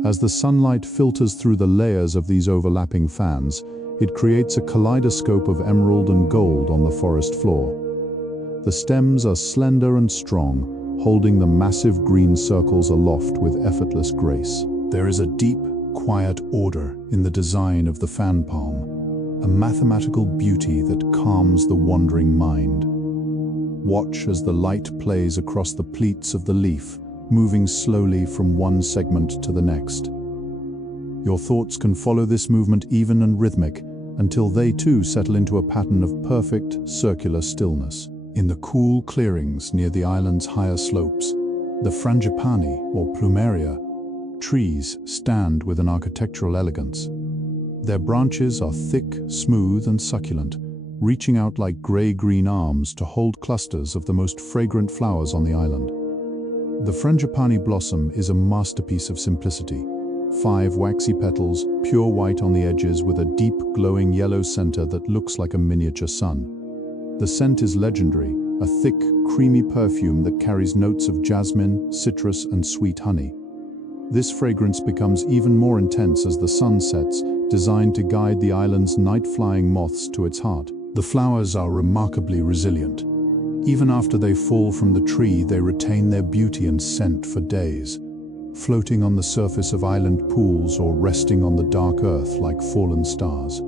As the sunlight filters through the layers of these overlapping fans, it creates a kaleidoscope of emerald and gold on the forest floor. The stems are slender and strong, holding the massive green circles aloft with effortless grace. There is a deep, quiet order in the design of the fan palm. a mathematical beauty that calms the wandering mind. Watch as the light plays across the pleats of the leaf, moving slowly from one segment to the next. Your thoughts can follow this movement even and rhythmic until they too settle into a pattern of perfect circular stillness. In the cool clearings near the island's higher slopes, the frangipani, or plumeria, trees stand with an architectural elegance. Their branches are thick, smooth, and succulent, reaching out like gray-green arms to hold clusters of the most fragrant flowers on the island. The frangipani blossom is a masterpiece of simplicity. 5 waxy petals, pure white on the edges with a deep, glowing yellow center that looks like a miniature sun. The scent is legendary, a thick, creamy perfume that carries notes of jasmine, citrus, and sweet honey. This fragrance becomes even more intense as the sun sets, designed to guide the island's night-flying moths to its heart. The flowers are remarkably resilient. Even after they fall from the tree, they retain their beauty and scent for days, floating on the surface of island pools or resting on the dark earth like fallen stars.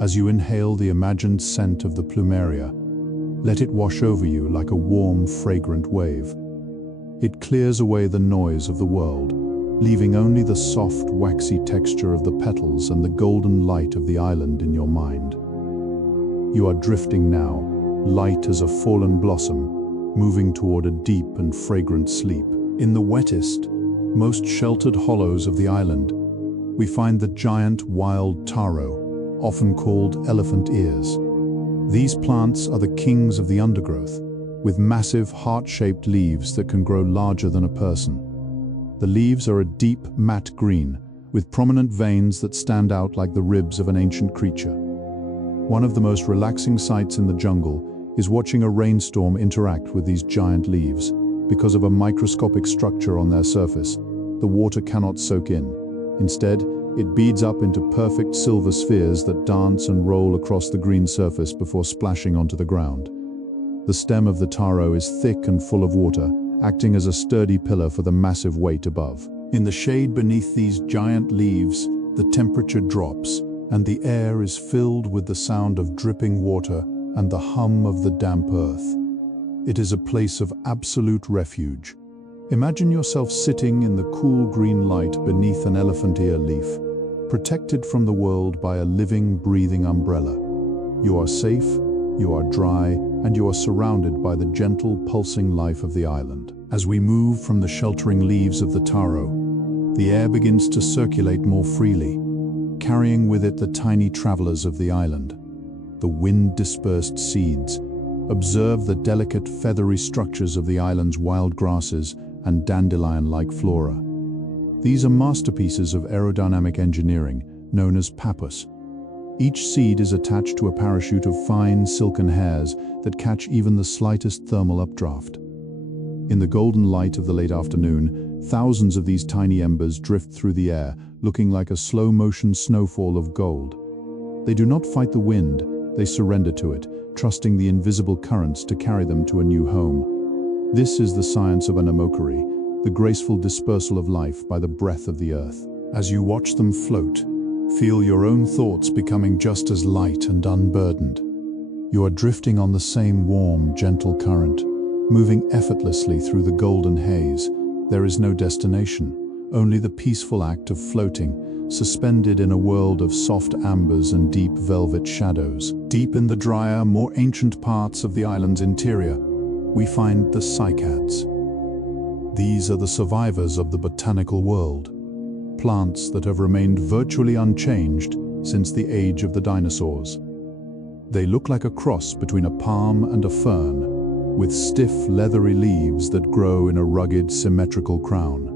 As you inhale the imagined scent of the plumeria, let it wash over you like a warm, fragrant wave. It clears away the noise of the world, leaving only the soft, waxy texture of the petals and the golden light of the island in your mind. You are drifting now, light as a fallen blossom, moving toward a deep and fragrant sleep. In the wettest, most sheltered hollows of the island, we find the giant wild taro, often called elephant ears. These plants are the kings of the undergrowth, with massive heart-shaped leaves that can grow larger than a person. The leaves are a deep, matte green, with prominent veins that stand out like the ribs of an ancient creature. One of the most relaxing sights in the jungle is watching a rainstorm interact with these giant leaves. Because of a microscopic structure on their surface, the water cannot soak in. Instead, it beads up into perfect silver spheres that dance and roll across the green surface before splashing onto the ground. The stem of the taro is thick and full of water, acting as a sturdy pillar for the massive weight above. In the shade beneath these giant leaves, the temperature drops, and the air is filled with the sound of dripping water and the hum of the damp earth. It is a place of absolute refuge. Imagine yourself sitting in the cool green light beneath an elephant ear leaf, protected from the world by a living, breathing umbrella. You are safe, you are dry, and you are surrounded by the gentle, pulsing life of the island. As we move from the sheltering leaves of the taro, the air begins to circulate more freely, carrying with it the tiny travelers of the island. The wind-dispersed seeds. Observe the delicate, feathery structures of the island's wild grasses and dandelion-like flora. These are masterpieces of aerodynamic engineering, known as pappus. Each seed is attached to a parachute of fine, silken hairs that catch even the slightest thermal updraft. In the golden light of the late afternoon, thousands of these tiny embers drift through the air, looking like a slow-motion snowfall of gold. They do not fight the wind, they surrender to it, trusting the invisible currents to carry them to a new home. This is the science of anemokari, the graceful dispersal of life by the breath of the earth. As you watch them float, feel your own thoughts becoming just as light and unburdened. You are drifting on the same warm, gentle current, moving effortlessly through the golden haze. There is no destination, only the peaceful act of floating, suspended in a world of soft ambers and deep velvet shadows. Deep in the drier, more ancient parts of the island's interior, we find the cycads. These are the survivors of the botanical world, plants that have remained virtually unchanged since the age of the dinosaurs. They look like a cross between a palm and a fern, with stiff, leathery leaves that grow in a rugged, symmetrical crown.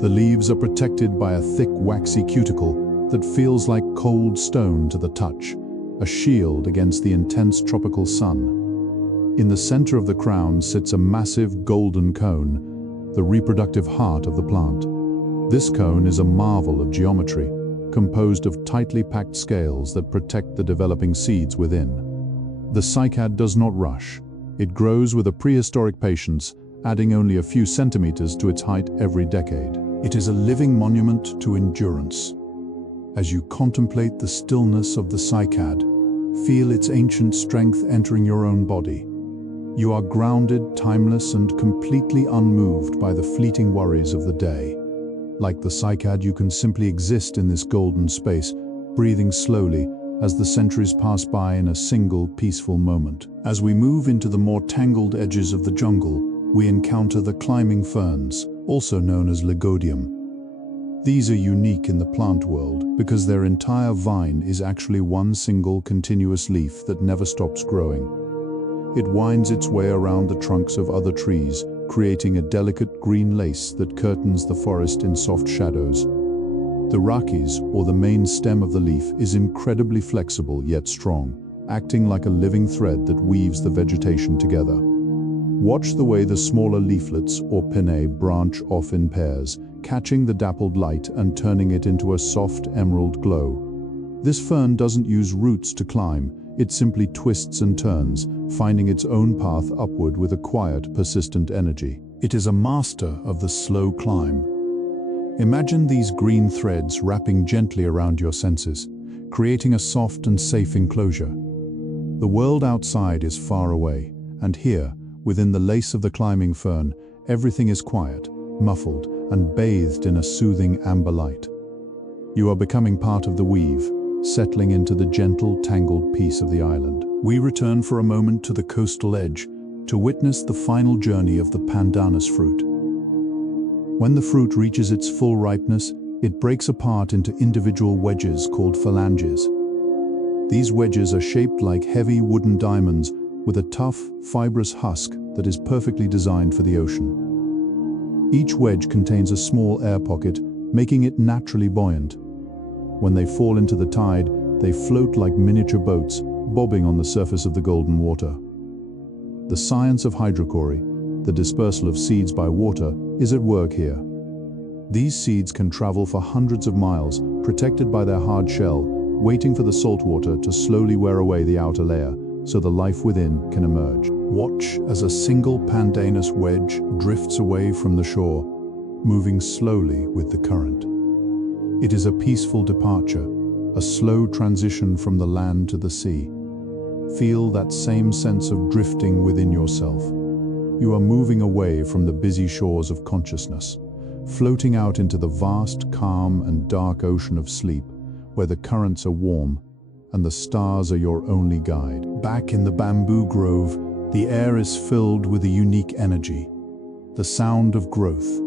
The leaves are protected by a thick, waxy cuticle that feels like cold stone to the touch, a shield against the intense tropical sun. In the center of the crown sits a massive golden cone, the reproductive heart of the plant. This cone is a marvel of geometry, composed of tightly packed scales that protect the developing seeds within. The cycad does not rush. It grows with a prehistoric patience, adding only a few centimeters to its height every decade. It is a living monument to endurance. As you contemplate the stillness of the cycad, feel its ancient strength entering your own body. You are grounded, timeless, and completely unmoved by the fleeting worries of the day. Like the cycad, you can simply exist in this golden space, breathing slowly as the centuries pass by in a single peaceful moment. As we move into the more tangled edges of the jungle, we encounter the climbing ferns, also known as lagodium. These are unique in the plant world because their entire vine is actually one single continuous leaf that never stops growing. It winds its way around the trunks of other trees, creating a delicate green lace that curtains the forest in soft shadows. The rachis, or the main stem of the leaf, is incredibly flexible yet strong, acting like a living thread that weaves the vegetation together. Watch the way the smaller leaflets, or pinnae, branch off in pairs, catching the dappled light and turning it into a soft emerald glow. This fern doesn't use roots to climb, it simply twists and turns, finding its own path upward with a quiet, persistent energy. It is a master of the slow climb. Imagine these green threads wrapping gently around your senses, creating a soft and safe enclosure. The world outside is far away, and here, within the lace of the climbing fern, everything is quiet, muffled, and bathed in a soothing amber light. You are becoming part of the weave, settling into the gentle, tangled peace of the island. We return for a moment to the coastal edge to witness the final journey of the pandanus fruit. When the fruit reaches its full ripeness, it breaks apart into individual wedges called phalanges. These wedges are shaped like heavy wooden diamonds with a tough, fibrous husk that is perfectly designed for the ocean. Each wedge contains a small air pocket, making it naturally buoyant. When they fall into the tide, they float like miniature boats, bobbing on the surface of the golden water. The science of hydrochory, the dispersal of seeds by water, is at work here. These seeds can travel for hundreds of miles, protected by their hard shell, waiting for the salt water to slowly wear away the outer layer, so the life within can emerge. Watch as a single pandanus wedge drifts away from the shore, moving slowly with the current. It is a peaceful departure, a slow transition from the land to the sea. Feel that same sense of drifting within yourself. You are moving away from the busy shores of consciousness, floating out into the vast, calm, and dark ocean of sleep, where the currents are warm and the stars are your only guide. Back in the bamboo grove, the air is filled with a unique energy, the sound of growth.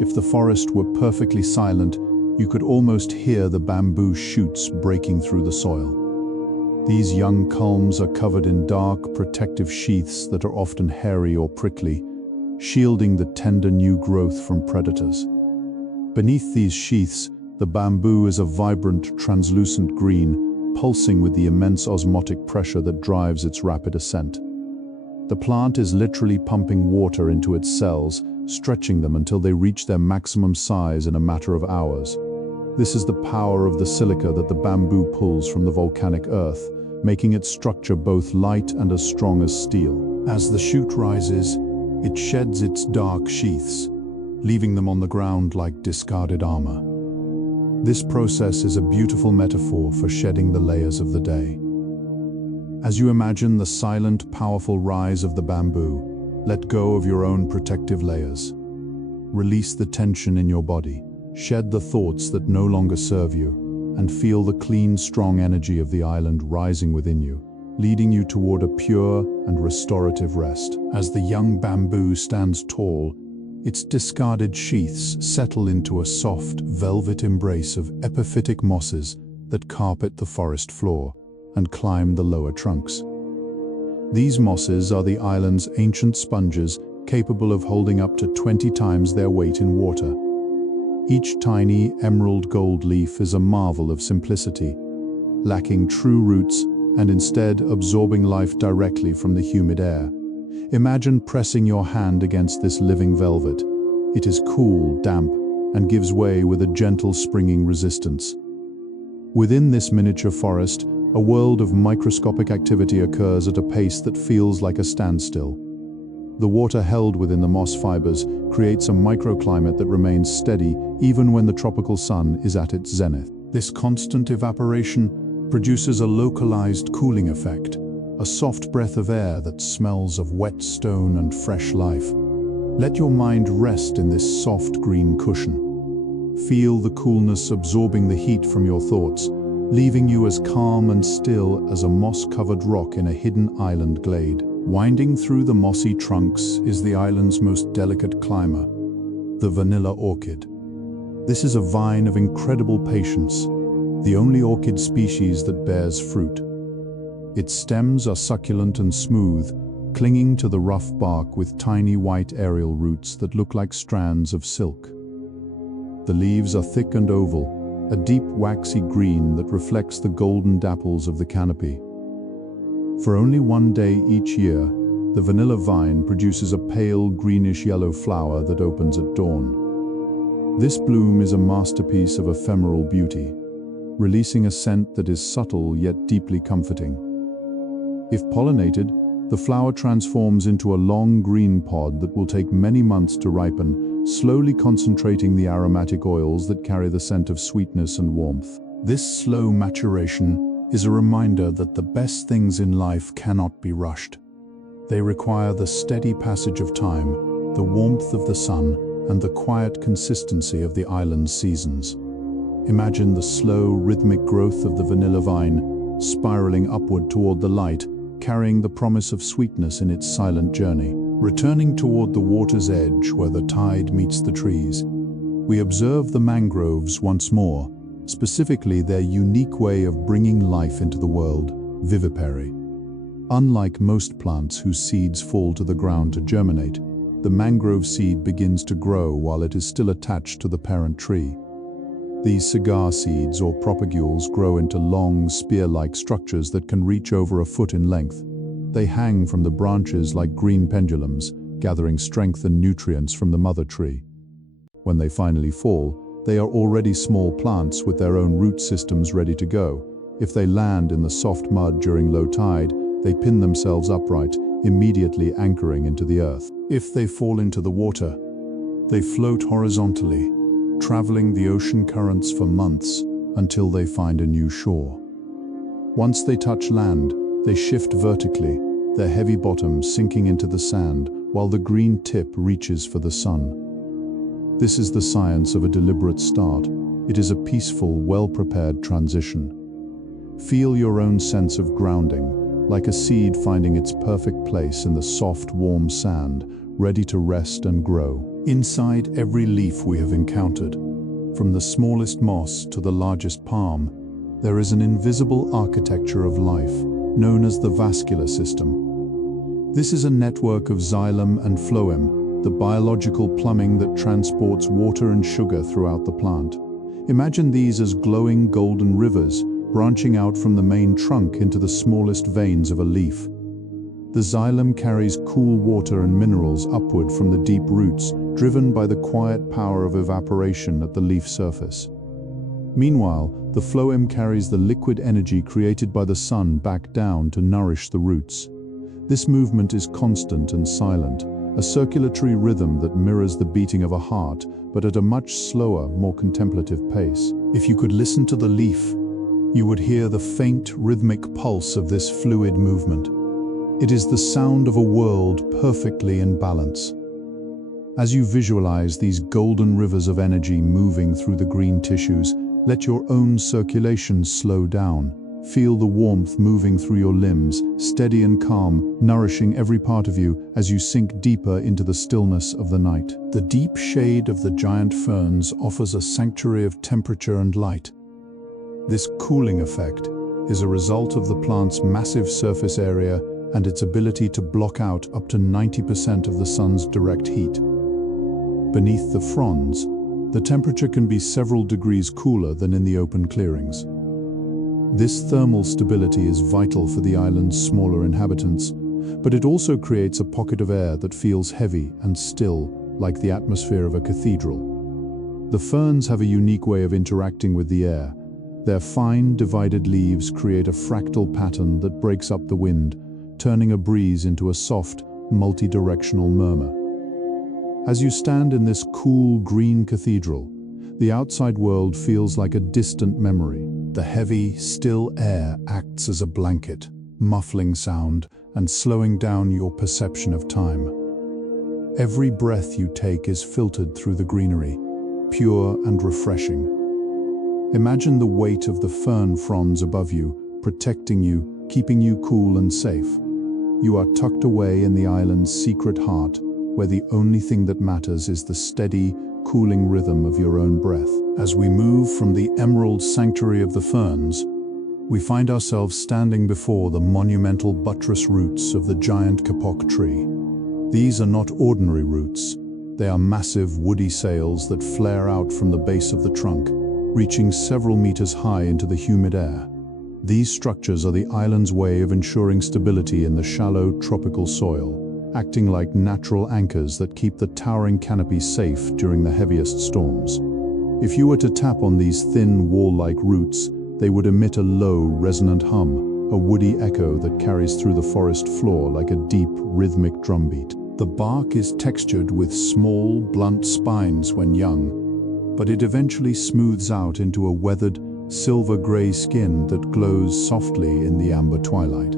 If the forest were perfectly silent, you could almost hear the bamboo shoots breaking through the soil. These young culms are covered in dark, protective sheaths that are often hairy or prickly, shielding the tender new growth from predators. Beneath these sheaths, the bamboo is a vibrant, translucent green, pulsing with the immense osmotic pressure that drives its rapid ascent. The plant is literally pumping water into its cells, stretching them until they reach their maximum size in a matter of hours. This is the power of the silica that the bamboo pulls from the volcanic earth, making its structure both light and as strong as steel. As the shoot rises, it sheds its dark sheaths, leaving them on the ground like discarded armor. This process is a beautiful metaphor for shedding the layers of the day. As you imagine the silent, powerful rise of the bamboo, let go of your own protective layers. Release the tension in your body. Shed the thoughts that no longer serve you, and feel the clean, strong energy of the island rising within you, leading you toward a pure and restorative rest. As the young bamboo stands tall, its discarded sheaths settle into a soft, velvet embrace of epiphytic mosses that carpet the forest floor and climb the lower trunks. These mosses are the island's ancient sponges, capable of holding up to 20 times their weight in water. Each tiny emerald gold leaf is a marvel of simplicity, lacking true roots and instead absorbing life directly from the humid air. Imagine pressing your hand against this living velvet. It is cool, damp, and gives way with a gentle springing resistance. Within this miniature forest, a world of microscopic activity occurs at a pace that feels like a standstill. The water held within the moss fibers creates a microclimate that remains steady even when the tropical sun is at its zenith. This constant evaporation produces a localized cooling effect, a soft breath of air that smells of wet stone and fresh life. Let your mind rest in this soft green cushion. Feel the coolness absorbing the heat from your thoughts, leaving you as calm and still as a moss-covered rock in a hidden island glade. Winding through the mossy trunks is the island's most delicate climber, the vanilla orchid. This is a vine of incredible patience, the only orchid species that bears fruit. Its stems are succulent and smooth, clinging to the rough bark with tiny white aerial roots that look like strands of silk. The leaves are thick and oval, a deep waxy green that reflects the golden dapples of the canopy. For only one day each year, the vanilla vine produces a pale greenish-yellow flower that opens at dawn. This bloom is a masterpiece of ephemeral beauty, releasing a scent that is subtle yet deeply comforting. If pollinated, the flower transforms into a long green pod that will take many months to ripen, slowly concentrating the aromatic oils that carry the scent of sweetness and warmth. This slow maturation is a reminder that the best things in life cannot be rushed. They require the steady passage of time, the warmth of the sun, and the quiet consistency of the island's seasons. Imagine the slow, rhythmic growth of the vanilla vine, spiraling upward toward the light, carrying the promise of sweetness in its silent journey. Returning toward the water's edge where the tide meets the trees, we observe the mangroves once more, specifically their unique way of bringing life into the world, vivipary. Unlike most plants whose seeds fall to the ground to germinate, the mangrove seed begins to grow while it is still attached to the parent tree. These cigar seeds or propagules grow into long, spear-like structures that can reach over a foot in length. They hang from the branches like green pendulums, gathering strength and nutrients from the mother tree. When they finally fall, they are already small plants with their own root systems ready to go. If they land in the soft mud during low tide, they pin themselves upright, immediately anchoring into the earth. If they fall into the water, they float horizontally, traveling the ocean currents for months until they find a new shore. Once they touch land, they shift vertically, their heavy bottoms sinking into the sand while the green tip reaches for the sun. This is the science of a deliberate start. It is a peaceful, well-prepared transition. Feel your own sense of grounding, like a seed finding its perfect place in the soft, warm sand, ready to rest and grow. Inside every leaf we have encountered, from the smallest moss to the largest palm, there is an invisible architecture of life, known as the vascular system. This is a network of xylem and phloem, the biological plumbing that transports water and sugar throughout the plant. Imagine these as glowing golden rivers, branching out from the main trunk into the smallest veins of a leaf. The xylem carries cool water and minerals upward from the deep roots, driven by the quiet power of evaporation at the leaf surface. Meanwhile, the phloem carries the liquid energy created by the sun back down to nourish the roots. This movement is constant and silent, a circulatory rhythm that mirrors the beating of a heart, but at a much slower, more contemplative pace. If you could listen to the leaf, you would hear the faint, rhythmic pulse of this fluid movement. It is the sound of a world perfectly in balance. As you visualize these golden rivers of energy moving through the green tissues, let your own circulation slow down. Feel the warmth moving through your limbs, steady and calm, nourishing every part of you as you sink deeper into the stillness of the night. The deep shade of the giant ferns offers a sanctuary of temperature and light. This cooling effect is a result of the plant's massive surface area and its ability to block out up to 90% of the sun's direct heat. Beneath the fronds, the temperature can be several degrees cooler than in the open clearings. This thermal stability is vital for the island's smaller inhabitants, but it also creates a pocket of air that feels heavy and still, like the atmosphere of a cathedral. The ferns have a unique way of interacting with the air. Their fine, divided leaves create a fractal pattern that breaks up the wind, turning a breeze into a soft, multi-directional murmur. As you stand in this cool, green cathedral, The outside world feels like a distant memory. The heavy, still air acts as a blanket, muffling sound and slowing down your perception of time. Every breath you take is filtered through the greenery, pure and refreshing. Imagine the weight of the fern fronds above you, protecting you, keeping you cool and safe. You are tucked away in the island's secret heart, where the only thing that matters is the steady, cooling rhythm of your own breath. As we move from the emerald sanctuary of the ferns, we find ourselves standing before the monumental buttress roots of the giant kapok tree. These are not ordinary roots. They are massive woody sails that flare out from the base of the trunk, reaching several meters high into the humid air. These structures are the island's way of ensuring stability in the shallow tropical soil, acting like natural anchors that keep the towering canopy safe during the heaviest storms. If you were to tap on these thin wall-like roots, they would emit a low, resonant hum, a woody echo that carries through the forest floor like a deep, rhythmic drumbeat. The bark is textured with small, blunt spines when young, but it eventually smooths out into a weathered, silver-gray skin that glows softly in the amber twilight.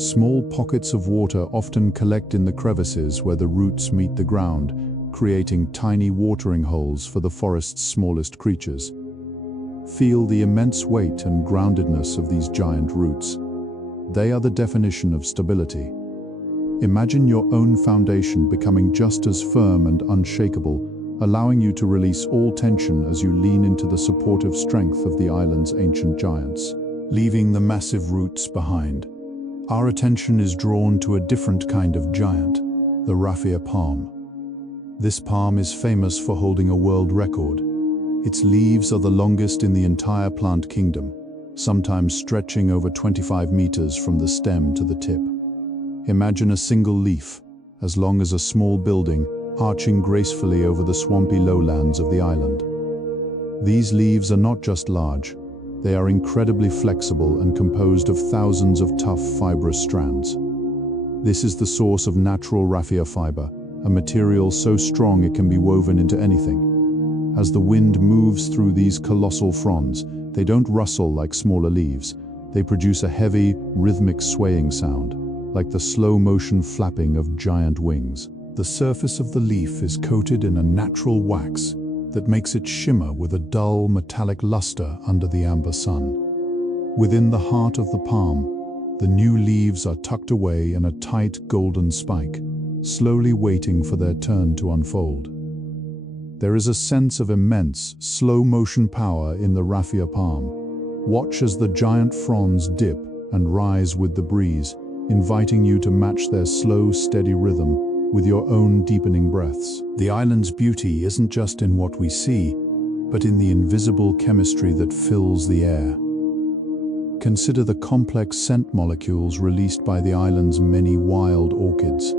Small pockets of water often collect in the crevices where the roots meet the ground, creating tiny watering holes for the forest's smallest creatures. Feel the immense weight and groundedness of these giant roots. They are the definition of stability. Imagine your own foundation becoming just as firm and unshakable, allowing you to release all tension as you lean into the supportive strength of the island's ancient giants. Leaving the massive roots behind, our attention is drawn to a different kind of giant, the raffia palm. This palm is famous for holding a world record. Its leaves are the longest in the entire plant kingdom, sometimes stretching over 25 meters from the stem to the tip. Imagine a single leaf, as long as a small building, arching gracefully over the swampy lowlands of the island. These leaves are not just large, they are incredibly flexible and composed of thousands of tough, fibrous strands. This is the source of natural raffia fiber, a material so strong it can be woven into anything. As the wind moves through these colossal fronds, they don't rustle like smaller leaves. They produce a heavy, rhythmic swaying sound, like the slow-motion flapping of giant wings. The surface of the leaf is coated in a natural wax that makes it shimmer with a dull, metallic luster under the amber sun. Within the heart of the palm, the new leaves are tucked away in a tight, golden spike, slowly waiting for their turn to unfold. There is a sense of immense, slow-motion power in the raffia palm. Watch as the giant fronds dip and rise with the breeze, inviting you to match their slow, steady rhythm with your own deepening breaths. The island's beauty isn't just in what we see, but in the invisible chemistry that fills the air. Consider the complex scent molecules released by the island's many wild orchids.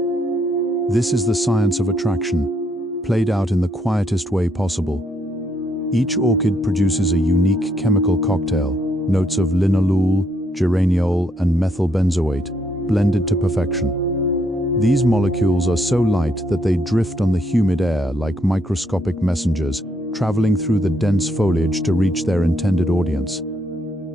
This is the science of attraction, played out in the quietest way possible. Each orchid produces a unique chemical cocktail, notes of linalool, geraniol, and methylbenzoate, blended to perfection. These molecules are so light that they drift on the humid air like microscopic messengers, traveling through the dense foliage to reach their intended audience.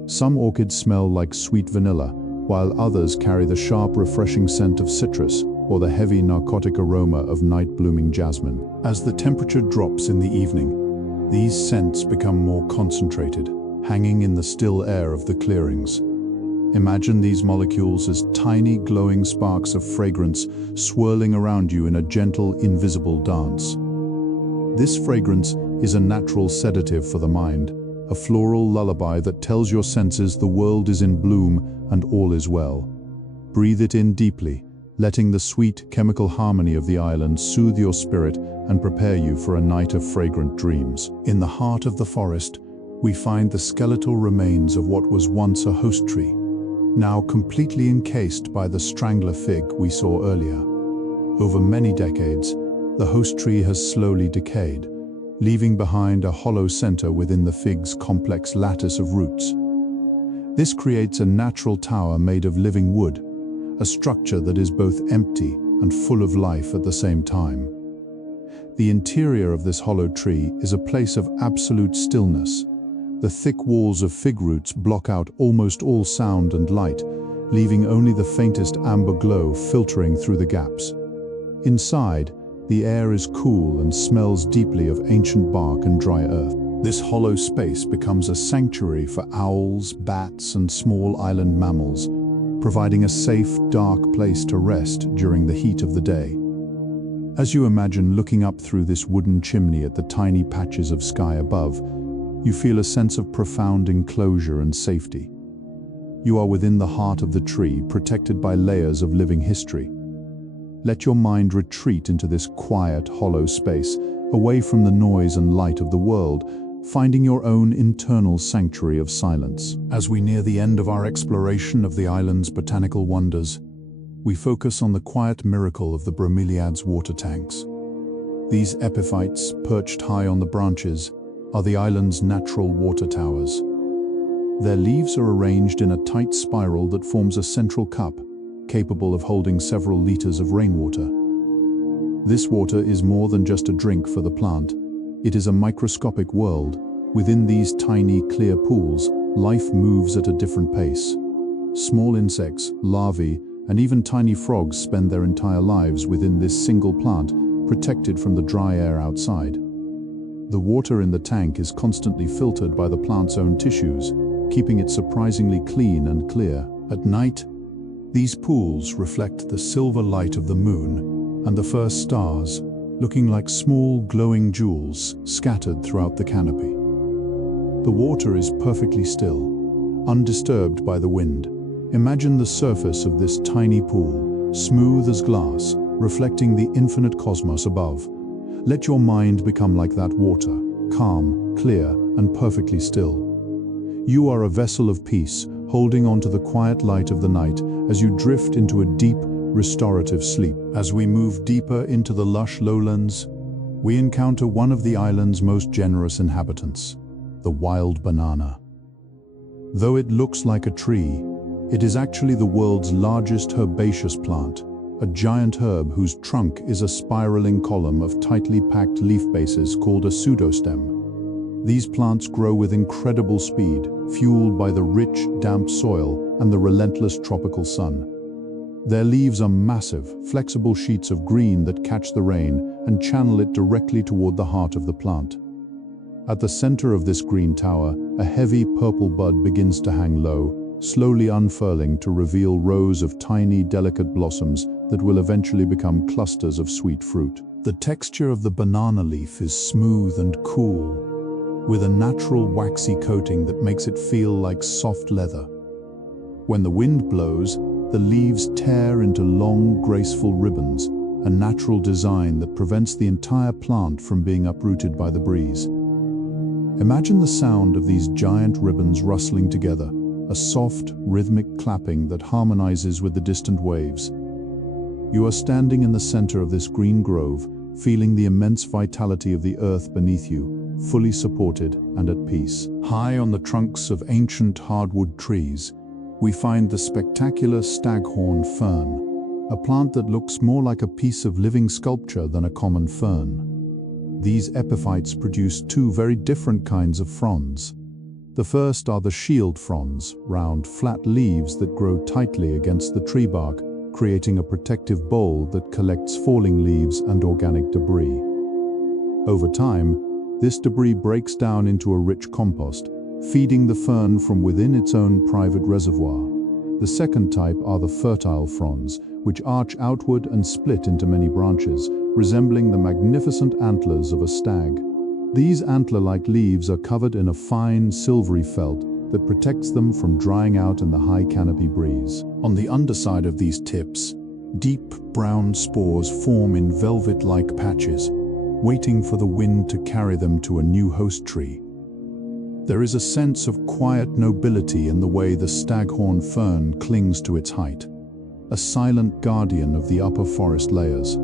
Some orchids smell like sweet vanilla, while others carry the sharp, refreshing scent of citrus or the heavy narcotic aroma of night-blooming jasmine. As the temperature drops in the evening, these scents become more concentrated, hanging in the still air of the clearings. Imagine these molecules as tiny, glowing sparks of fragrance swirling around you in a gentle, invisible dance. This fragrance is a natural sedative for the mind, a floral lullaby that tells your senses the world is in bloom and all is well. Breathe it in deeply, letting the sweet, chemical harmony of the island soothe your spirit and prepare you for a night of fragrant dreams. In the heart of the forest, we find the skeletal remains of what was once a host tree, now completely encased by the strangler fig we saw earlier. Over many decades, the host tree has slowly decayed, leaving behind a hollow center within the fig's complex lattice of roots. This creates a natural tower made of living wood, a structure that is both empty and full of life at the same time. The interior of this hollow tree is a place of absolute stillness. The thick walls of fig roots block out almost all sound and light, leaving only the faintest amber glow filtering through the gaps. Inside, the air is cool and smells deeply of ancient bark and dry earth. This hollow space becomes a sanctuary for owls, bats, and small island mammals, providing a safe, dark place to rest during the heat of the day. As you imagine looking up through this wooden chimney at the tiny patches of sky above, you feel a sense of profound enclosure and safety. You are within the heart of the tree, protected by layers of living history. Let your mind retreat into this quiet, hollow space, away from the noise and light of the world, finding your own internal sanctuary of silence. As we near the end of our exploration of the island's botanical wonders, we focus on the quiet miracle of the bromeliad's water tanks. These epiphytes, perched high on the branches, are the island's natural water towers. Their leaves are arranged in a tight spiral that forms a central cup, capable of holding several liters of rainwater. This water is more than just a drink for the plant. It is a microscopic world. Within these tiny, clear pools, life moves at a different pace. Small insects, larvae, and even tiny frogs spend their entire lives within this single plant, protected from the dry air outside. The water in the tank is constantly filtered by the plant's own tissues, keeping it surprisingly clean and clear. At night, these pools reflect the silver light of the moon and the first stars, looking like small glowing jewels scattered throughout the canopy. The water is perfectly still, undisturbed by the wind. Imagine the surface of this tiny pool, smooth as glass, reflecting the infinite cosmos above. Let your mind become like that water, calm, clear, and perfectly still. You are a vessel of peace, holding on to the quiet light of the night as you drift into a deep, restorative sleep. As we move deeper into the lush lowlands, we encounter one of the island's most generous inhabitants, the wild banana. Though it looks like a tree, it is actually the world's largest herbaceous plant, a giant herb whose trunk is a spiraling column of tightly packed leaf bases called a pseudostem. These plants grow with incredible speed, fueled by the rich, damp soil and the relentless tropical sun. Their leaves are massive, flexible sheets of green that catch the rain and channel it directly toward the heart of the plant. At the center of this green tower, a heavy purple bud begins to hang low, slowly unfurling to reveal rows of tiny, delicate blossoms that will eventually become clusters of sweet fruit. The texture of the banana leaf is smooth and cool, with a natural waxy coating that makes it feel like soft leather. When the wind blows, the leaves tear into long, graceful ribbons, a natural design that prevents the entire plant from being uprooted by the breeze. Imagine the sound of these giant ribbons rustling together, a soft, rhythmic clapping that harmonizes with the distant waves. You are standing in the center of this green grove, feeling the immense vitality of the earth beneath you, fully supported and at peace. High on the trunks of ancient hardwood trees, we find the spectacular staghorn fern, a plant that looks more like a piece of living sculpture than a common fern. These epiphytes produce two very different kinds of fronds. The first are the shield fronds, round, flat leaves that grow tightly against the tree bark, creating a protective bowl that collects falling leaves and organic debris. Over time, this debris breaks down into a rich compost, feeding the fern from within its own private reservoir. The second type are the fertile fronds, which arch outward and split into many branches, resembling the magnificent antlers of a stag. These antler-like leaves are covered in a fine, silvery felt that protects them from drying out in the high canopy breeze. On the underside of these tips, deep brown spores form in velvet-like patches, waiting for the wind to carry them to a new host tree. There is a sense of quiet nobility in the way the staghorn fern clings to its height, a silent guardian of the upper forest layers.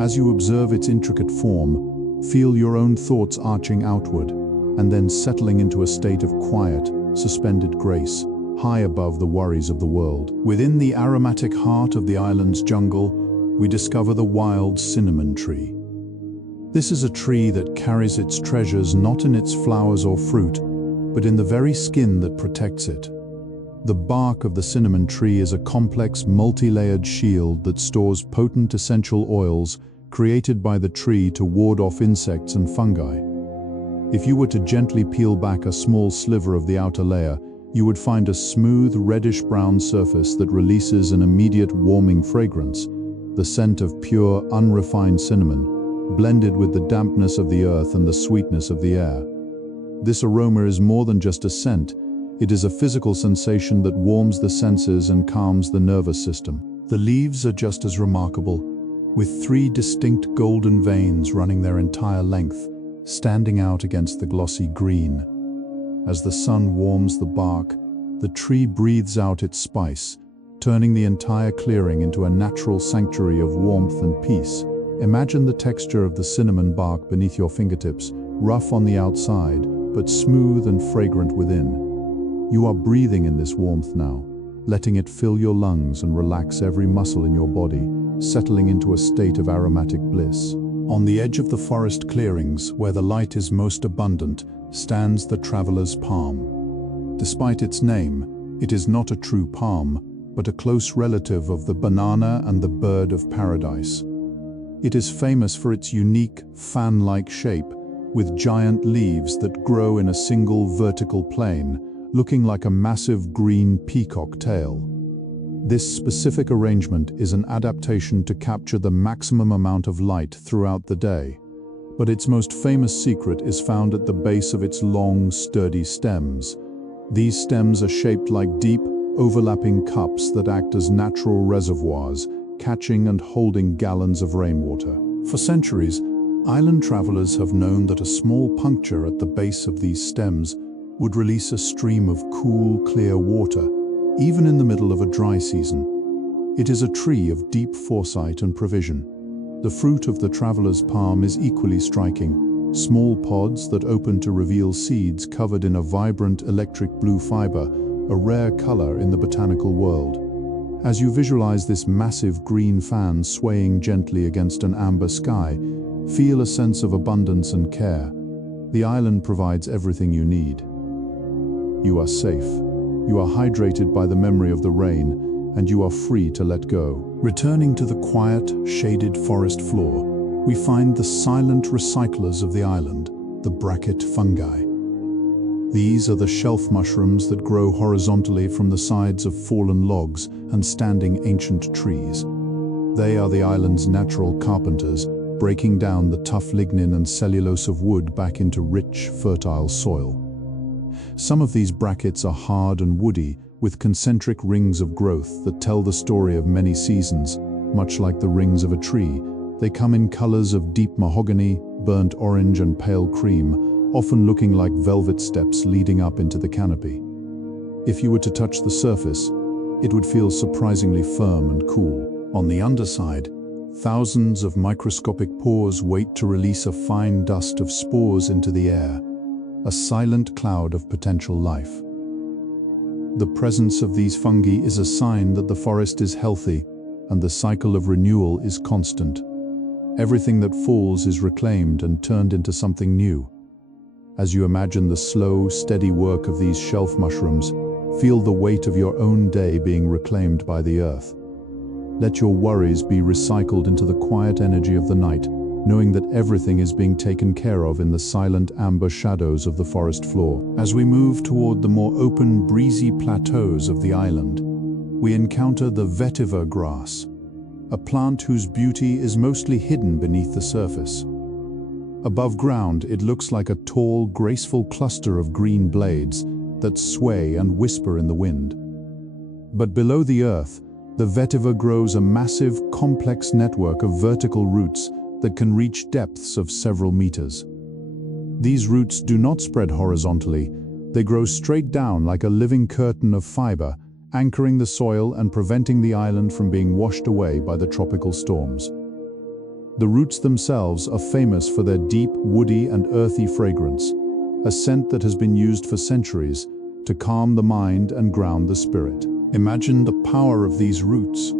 As you observe its intricate form, feel your own thoughts arching outward and then settling into a state of quiet, suspended grace, high above the worries of the world. Within the aromatic heart of the island's jungle, we discover the wild cinnamon tree. This is a tree that carries its treasures not in its flowers or fruit, but in the very skin that protects it. The bark of the cinnamon tree is a complex, multi-layered shield that stores potent essential oils created by the tree to ward off insects and fungi. If you were to gently peel back a small sliver of the outer layer, you would find a smooth, reddish-brown surface that releases an immediate warming fragrance, the scent of pure, unrefined cinnamon, blended with the dampness of the earth and the sweetness of the air. This aroma is more than just a scent. It is a physical sensation that warms the senses and calms the nervous system. The leaves are just as remarkable, with 3 distinct golden veins running their entire length, standing out against the glossy green. As the sun warms the bark, the tree breathes out its spice, turning the entire clearing into a natural sanctuary of warmth and peace. Imagine the texture of the cinnamon bark beneath your fingertips, rough on the outside, but smooth and fragrant within. You are breathing in this warmth now, letting it fill your lungs and relax every muscle in your body, settling into a state of aromatic bliss. On the edge of the forest clearings, where the light is most abundant, stands the traveler's palm. Despite its name, it is not a true palm, but a close relative of the banana and the bird of paradise. It is famous for its unique, fan-like shape, with giant leaves that grow in a single vertical plane, looking like a massive green peacock tail. This specific arrangement is an adaptation to capture the maximum amount of light throughout the day. But its most famous secret is found at the base of its long, sturdy stems. These stems are shaped like deep, overlapping cups that act as natural reservoirs, catching and holding gallons of rainwater. For centuries, island travelers have known that a small puncture at the base of these stems would release a stream of cool, clear water, even in the middle of a dry season. It is a tree of deep foresight and provision. The fruit of the traveler's palm is equally striking, small pods that open to reveal seeds covered in a vibrant electric blue fiber, a rare color in the botanical world. As you visualize this massive green fan swaying gently against an amber sky, feel a sense of abundance and care. The island provides everything you need. You are safe. You are hydrated by the memory of the rain, and you are free to let go. Returning to the quiet, shaded forest floor, we find the silent recyclers of the island, the bracket fungi. These are the shelf mushrooms that grow horizontally from the sides of fallen logs and standing ancient trees. They are the island's natural carpenters, breaking down the tough lignin and cellulose of wood back into rich, fertile soil. Some of these brackets are hard and woody, with concentric rings of growth that tell the story of many seasons. Much like the rings of a tree, they come in colors of deep mahogany, burnt orange and pale cream, often looking like velvet steps leading up into the canopy. If you were to touch the surface, it would feel surprisingly firm and cool. On the underside, thousands of microscopic pores wait to release a fine dust of spores into the air, a silent cloud of potential life. The presence of these fungi is a sign that the forest is healthy and the cycle of renewal is constant. Everything that falls is reclaimed and turned into something new. As you imagine the slow, steady work of these shelf mushrooms, feel the weight of your own day being reclaimed by the earth. Let your worries be recycled into the quiet energy of the night, knowing that everything is being taken care of in the silent amber shadows of the forest floor. As we move toward the more open, breezy plateaus of the island, we encounter the vetiver grass, a plant whose beauty is mostly hidden beneath the surface. Above ground, it looks like a tall, graceful cluster of green blades that sway and whisper in the wind. But below the earth, the vetiver grows a massive, complex network of vertical roots that can reach depths of several meters. These roots do not spread horizontally, they grow straight down like a living curtain of fiber, anchoring the soil and preventing the island from being washed away by the tropical storms. The roots themselves are famous for their deep, woody and earthy fragrance, a scent that has been used for centuries to calm the mind and ground the spirit. Imagine the power of these roots,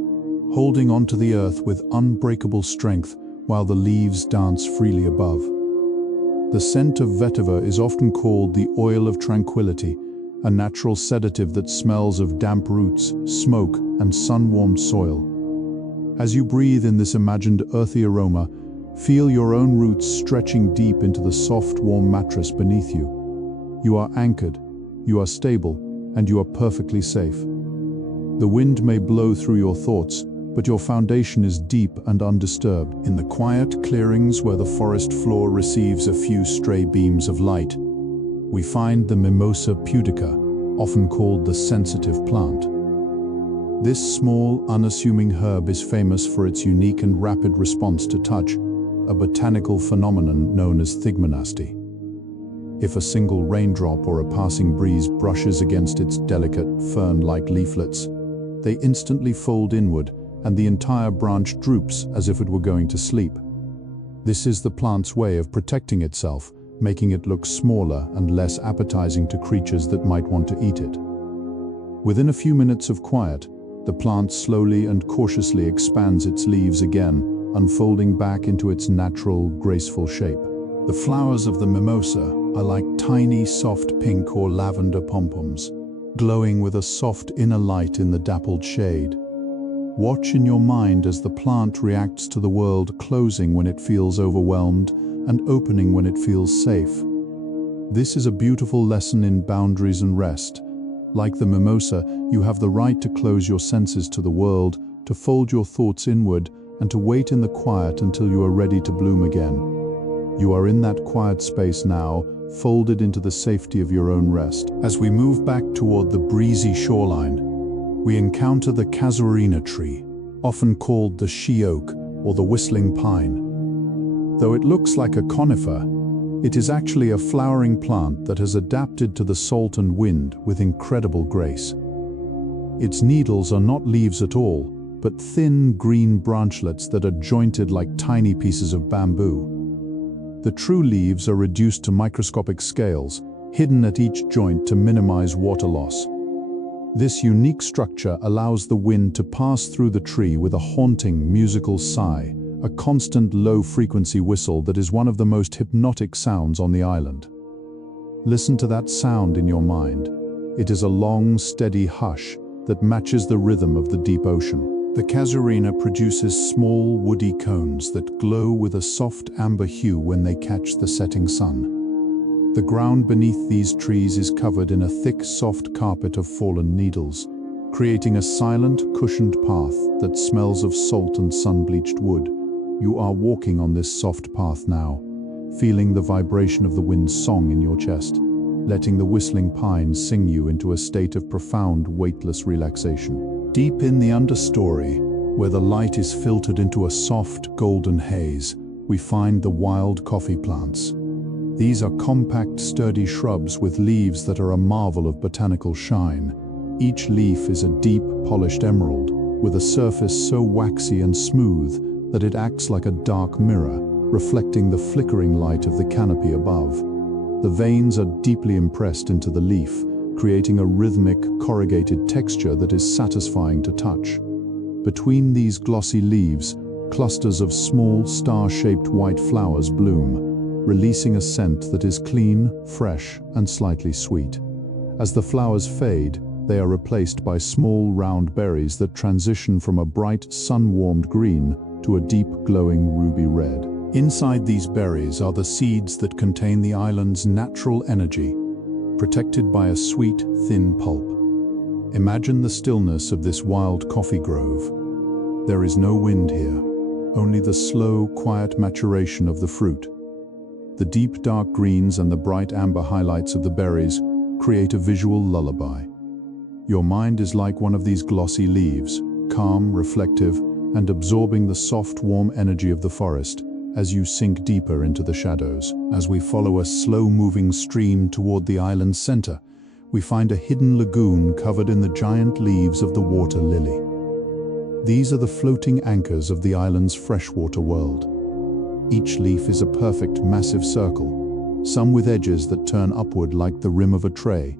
holding onto the earth with unbreakable strength while the leaves dance freely above. The scent of vetiver is often called the oil of tranquility, a natural sedative that smells of damp roots, smoke, and sun-warmed soil. As you breathe in this imagined earthy aroma, feel your own roots stretching deep into the soft, warm mattress beneath you. You are anchored, you are stable, and you are perfectly safe. The wind may blow through your thoughts, but your foundation is deep and undisturbed. In the quiet clearings where the forest floor receives a few stray beams of light, we find the Mimosa pudica, often called the sensitive plant. This small, unassuming herb is famous for its unique and rapid response to touch, a botanical phenomenon known as thigmonasty. If a single raindrop or a passing breeze brushes against its delicate, fern-like leaflets, they instantly fold inward, and the entire branch droops as if it were going to sleep. This is the plant's way of protecting itself, making it look smaller and less appetizing to creatures that might want to eat it. Within a few minutes of quiet, the plant slowly and cautiously expands its leaves again, unfolding back into its natural, graceful shape. The flowers of the mimosa are like tiny, soft pink or lavender pom-poms, glowing with a soft inner light in the dappled shade. Watch in your mind as the plant reacts to the world, closing when it feels overwhelmed and opening when it feels safe. This is a beautiful lesson in boundaries and rest. Like the mimosa, you have the right to close your senses to the world, to fold your thoughts inward, and to wait in the quiet until you are ready to bloom again. You are in that quiet space now, folded into the safety of your own rest. As we move back toward the breezy shoreline, we encounter the casuarina tree, often called the she-oak or the whistling pine. Though it looks like a conifer, it is actually a flowering plant that has adapted to the salt and wind with incredible grace. Its needles are not leaves at all, but thin green branchlets that are jointed like tiny pieces of bamboo. The true leaves are reduced to microscopic scales, hidden at each joint to minimize water loss. This unique structure allows the wind to pass through the tree with a haunting musical sigh, a constant low-frequency whistle that is one of the most hypnotic sounds on the island. Listen to that sound in your mind. It is a long, steady hush that matches the rhythm of the deep ocean. The casuarina produces small, woody cones that glow with a soft amber hue when they catch the setting sun. The ground beneath these trees is covered in a thick, soft carpet of fallen needles, creating a silent, cushioned path that smells of salt and sun-bleached wood. You are walking on this soft path now, feeling the vibration of the wind's song in your chest, letting the whistling pines sing you into a state of profound, weightless relaxation. Deep in the understory, where the light is filtered into a soft, golden haze, we find the wild coffee plants. These are compact, sturdy shrubs with leaves that are a marvel of botanical shine. Each leaf is a deep, polished emerald, with a surface so waxy and smooth that it acts like a dark mirror, reflecting the flickering light of the canopy above. The veins are deeply impressed into the leaf, creating a rhythmic, corrugated texture that is satisfying to touch. Between these glossy leaves, clusters of small, star-shaped white flowers bloom, releasing a scent that is clean, fresh, and slightly sweet. As the flowers fade, they are replaced by small, round berries that transition from a bright, sun-warmed green to a deep, glowing ruby red. Inside these berries are the seeds that contain the island's natural energy, protected by a sweet, thin pulp. Imagine the stillness of this wild coffee grove. There is no wind here, only the slow, quiet maturation of the fruit. The deep dark greens and the bright amber highlights of the berries create a visual lullaby. Your mind is like one of these glossy leaves, calm, reflective, and absorbing the soft, warm energy of the forest as you sink deeper into the shadows. As we follow a slow-moving stream toward the island's center, we find a hidden lagoon covered in the giant leaves of the water lily. These are the floating anchors of the island's freshwater world. Each leaf is a perfect, massive circle, some with edges that turn upward like the rim of a tray.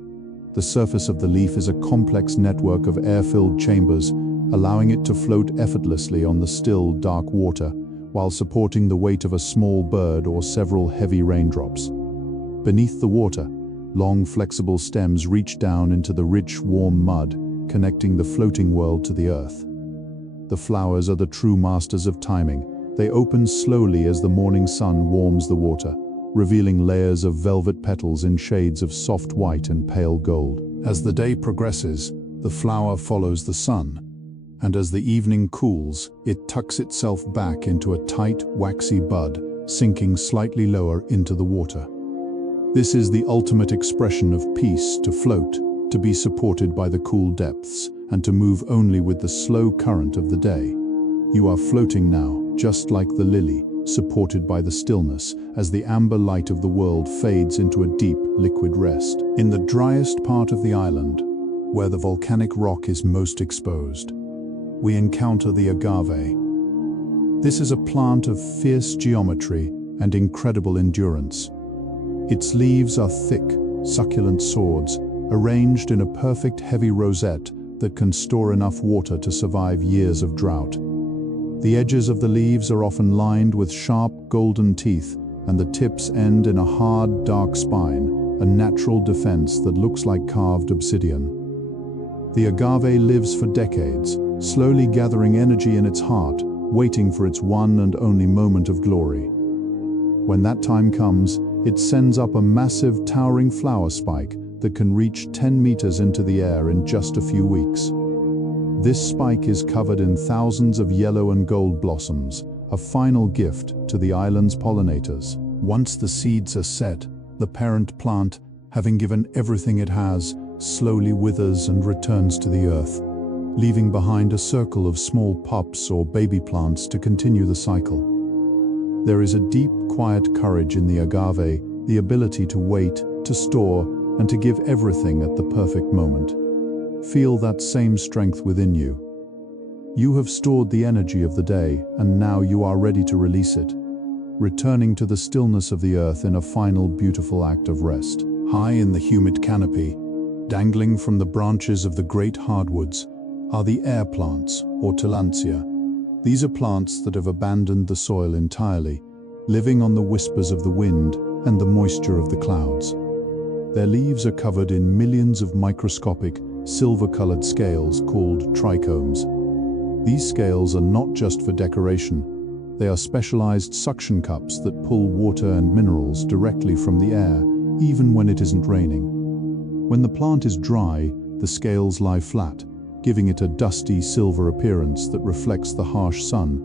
The surface of the leaf is a complex network of air-filled chambers, allowing it to float effortlessly on the still, dark water, while supporting the weight of a small bird or several heavy raindrops. Beneath the water, long flexible stems reach down into the rich, warm mud, connecting the floating world to the earth. The flowers are the true masters of timing. They open slowly as the morning sun warms the water, revealing layers of velvet petals in shades of soft white and pale gold. As the day progresses, the flower follows the sun, and as the evening cools, it tucks itself back into a tight, waxy bud, sinking slightly lower into the water. This is the ultimate expression of peace: to float, to be supported by the cool depths, and to move only with the slow current of the day. You are floating now, just like the lily, supported by the stillness, as the amber light of the world fades into a deep, liquid rest. In the driest part of the island, where the volcanic rock is most exposed, we encounter the agave. This is a plant of fierce geometry and incredible endurance. Its leaves are thick, succulent swords, arranged in a perfect heavy rosette that can store enough water to survive years of drought. The edges of the leaves are often lined with sharp, golden teeth, and the tips end in a hard, dark spine, a natural defense that looks like carved obsidian. The agave lives for decades, slowly gathering energy in its heart, waiting for its one and only moment of glory. When that time comes, it sends up a massive, towering flower spike that can reach 10 meters into the air in just a few weeks. This spike is covered in thousands of yellow and gold blossoms, a final gift to the island's pollinators. Once the seeds are set, the parent plant, having given everything it has, slowly withers and returns to the earth, leaving behind a circle of small pups or baby plants to continue the cycle. There is a deep, quiet courage in the agave, the ability to wait, to store, and to give everything at the perfect moment. Feel that same strength within you. You have stored the energy of the day, and now you are ready to release it, returning to the stillness of the earth in a final, beautiful act of rest. High in the humid canopy, dangling from the branches of the great hardwoods, are the air plants, or tillandsia. These are plants that have abandoned the soil entirely, living on the whispers of the wind and the moisture of the clouds. Their leaves are covered in millions of microscopic, silver-colored scales called trichomes. These scales are not just for decoration. They are specialized suction cups that pull water and minerals directly from the air, even when it isn't raining. When the plant is dry, the scales lie flat, giving it a dusty silver appearance that reflects the harsh sun.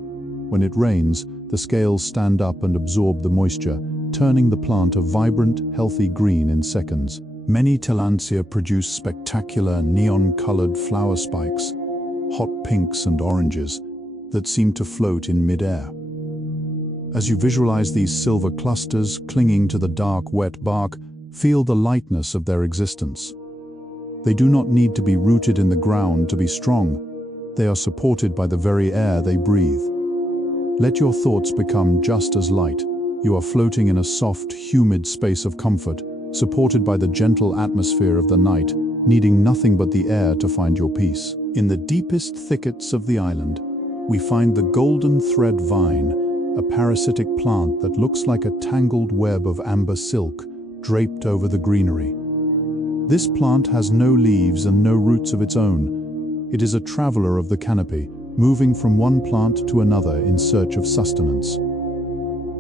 When it rains, the scales stand up and absorb the moisture, turning the plant a vibrant, healthy green in seconds. Many tillandsia produce spectacular neon-colored flower spikes, hot pinks and oranges, that seem to float in mid-air. As you visualize these silver clusters clinging to the dark, wet bark, feel the lightness of their existence. They do not need to be rooted in the ground to be strong. They are supported by the very air they breathe. Let your thoughts become just as light. You are floating in a soft, humid space of comfort, supported by the gentle atmosphere of the night, needing nothing but the air to find your peace. In the deepest thickets of the island, we find the golden thread vine, a parasitic plant that looks like a tangled web of amber silk draped over the greenery. This plant has no leaves and no roots of its own. It is a traveler of the canopy, moving from one plant to another in search of sustenance.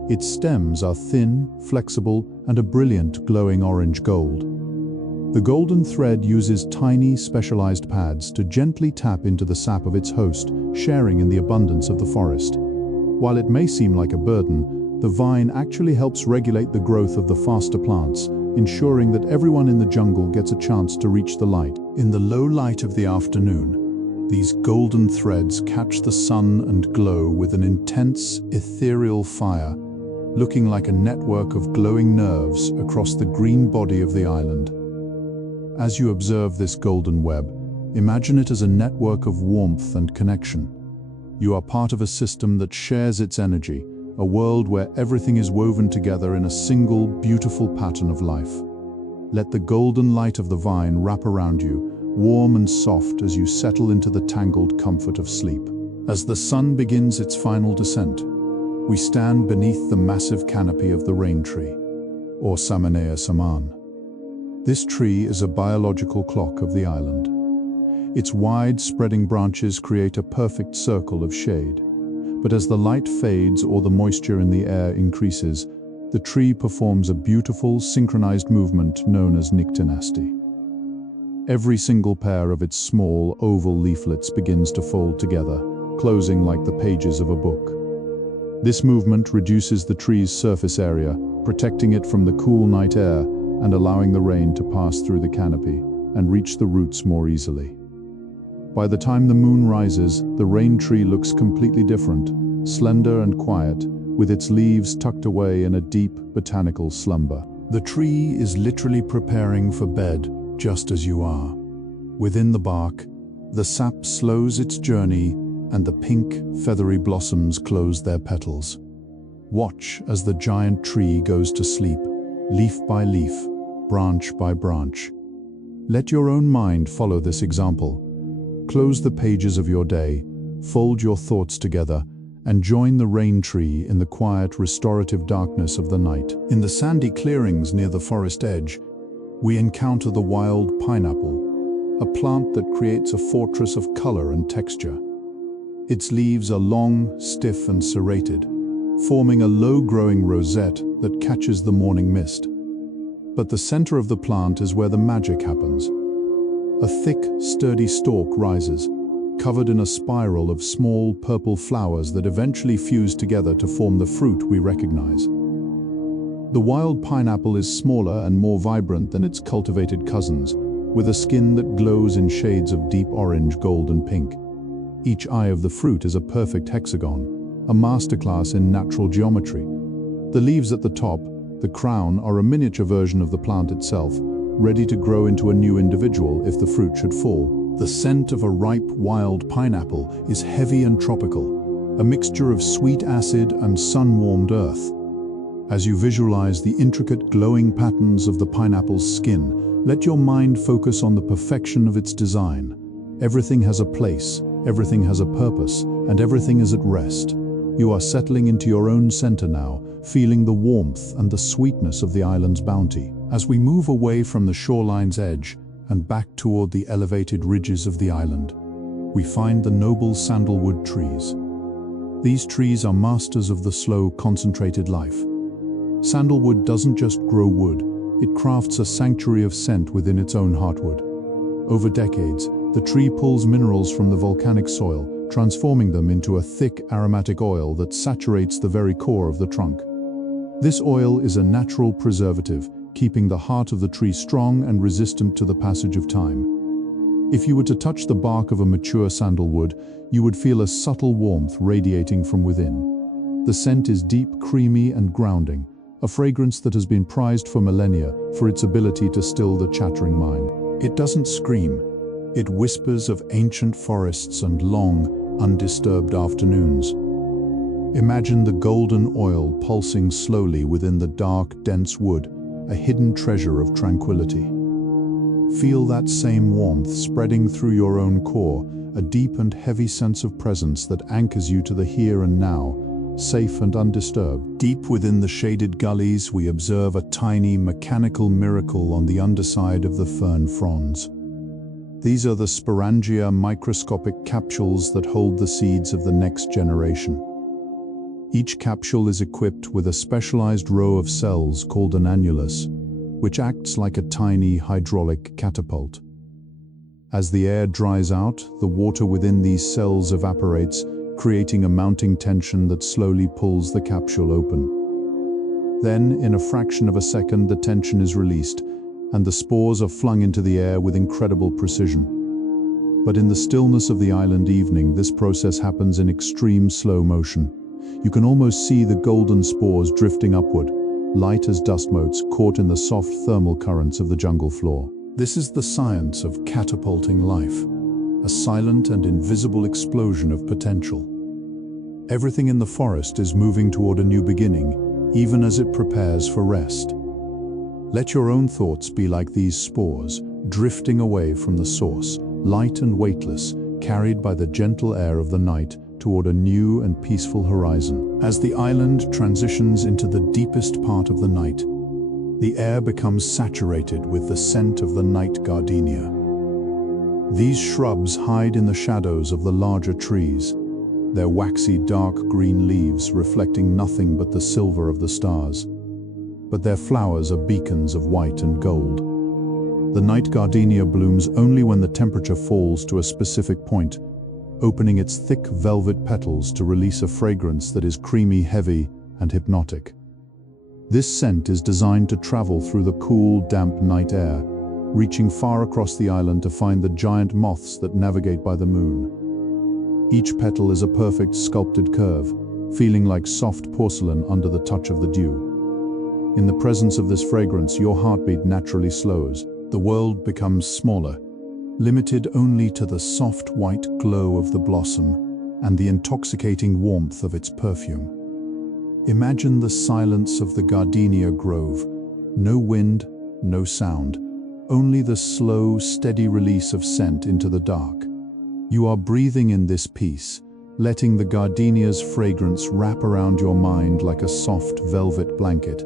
Its stems are thin, flexible, and a brilliant, glowing orange gold. The golden thread uses tiny, specialized pads to gently tap into the sap of its host, sharing in the abundance of the forest. While it may seem like a burden, the vine actually helps regulate the growth of the faster plants, ensuring that everyone in the jungle gets a chance to reach the light. In the low light of the afternoon, these golden threads catch the sun and glow with an intense, ethereal fire, looking like a network of glowing nerves across the green body of the island. As you observe this golden web, imagine it as a network of warmth and connection. You are part of a system that shares its energy, a world where everything is woven together in a single, beautiful pattern of life. Let the golden light of the vine wrap around you, warm and soft as you settle into the tangled comfort of sleep. As the sun begins its final descent, We stand beneath the massive canopy of the rain tree, or Samanea saman. This tree is a biological clock of the island. Its wide, spreading branches create a perfect circle of shade. But as the light fades or the moisture in the air increases, the tree performs a beautiful, synchronized movement known as nyctinasty. Every single pair of its small, oval leaflets begins to fold together, closing like the pages of a book. This movement reduces the tree's surface area, protecting it from the cool night air and allowing the rain to pass through the canopy and reach the roots more easily. By the time the moon rises, the rain tree looks completely different, slender and quiet, with its leaves tucked away in a deep botanical slumber. The tree is literally preparing for bed, just as you are. Within the bark, the sap slows its journey and the pink, feathery blossoms close their petals. Watch as the giant tree goes to sleep, leaf by leaf, branch by branch. Let your own mind follow this example. Close the pages of your day, fold your thoughts together, and join the rain tree in the quiet, restorative darkness of the night. In the sandy clearings near the forest edge, we encounter the wild pineapple, a plant that creates a fortress of color and texture. Its leaves are long, stiff, and serrated, forming a low-growing rosette that catches the morning mist. But the center of the plant is where the magic happens. A thick, sturdy stalk rises, covered in a spiral of small purple flowers that eventually fuse together to form the fruit we recognize. The wild pineapple is smaller and more vibrant than its cultivated cousins, with a skin that glows in shades of deep orange, gold, and pink. Each eye of the fruit is a perfect hexagon, a masterclass in natural geometry. The leaves at the top, the crown, are a miniature version of the plant itself, ready to grow into a new individual if the fruit should fall. The scent of a ripe wild pineapple is heavy and tropical, a mixture of sweet acid and sun-warmed earth. As you visualize the intricate glowing patterns of the pineapple's skin, let your mind focus on the perfection of its design. Everything has a place, everything has a purpose, and everything is at rest. You are settling into your own center now, feeling the warmth and the sweetness of the island's bounty. As we move away from the shoreline's edge and back toward the elevated ridges of the island, we find the noble sandalwood trees. These trees are masters of the slow, concentrated life. Sandalwood doesn't just grow wood, it crafts a sanctuary of scent within its own heartwood. Over decades, the tree pulls minerals from the volcanic soil, transforming them into a thick, aromatic oil that saturates the very core of the trunk. This oil is a natural preservative, keeping the heart of the tree strong and resistant to the passage of time. If you were to touch the bark of a mature sandalwood, you would feel a subtle warmth radiating from within. The scent is deep, creamy, and grounding, a fragrance that has been prized for millennia for its ability to still the chattering mind. It doesn't scream. It whispers of ancient forests and long, undisturbed afternoons. Imagine the golden oil pulsing slowly within the dark, dense wood, a hidden treasure of tranquility. Feel that same warmth spreading through your own core, a deep and heavy sense of presence that anchors you to the here and now, safe and undisturbed. Deep within the shaded gullies, we observe a tiny, mechanical miracle on the underside of the fern fronds. These are the sporangia, microscopic capsules that hold the seeds of the next generation. Each capsule is equipped with a specialized row of cells called an annulus, which acts like a tiny hydraulic catapult. As the air dries out, the water within these cells evaporates, creating a mounting tension that slowly pulls the capsule open. Then, in a fraction of a second, the tension is released, and the spores are flung into the air with incredible precision. But in the stillness of the island evening, this process happens in extreme slow motion. You can almost see the golden spores drifting upward, light as dust motes caught in the soft thermal currents of the jungle floor. This is the science of catapulting life, a silent and invisible explosion of potential. Everything in the forest is moving toward a new beginning, even as it prepares for rest. Let your own thoughts be like these spores, drifting away from the source, light and weightless, carried by the gentle air of the night, toward a new and peaceful horizon. As the island transitions into the deepest part of the night, the air becomes saturated with the scent of the night gardenia. These shrubs hide in the shadows of the larger trees, their waxy dark green leaves reflecting nothing but the silver of the stars. But their flowers are beacons of white and gold. The night gardenia blooms only when the temperature falls to a specific point, opening its thick velvet petals to release a fragrance that is creamy, heavy, and hypnotic. This scent is designed to travel through the cool, damp night air, reaching far across the island to find the giant moths that navigate by the moon. Each petal is a perfect sculpted curve, feeling like soft porcelain under the touch of the dew. In the presence of this fragrance, your heartbeat naturally slows. The world becomes smaller, limited only to the soft white glow of the blossom and the intoxicating warmth of its perfume. Imagine the silence of the gardenia grove. No wind, no sound, only the slow, steady release of scent into the dark. You are breathing in this peace, letting the gardenia's fragrance wrap around your mind like a soft velvet blanket,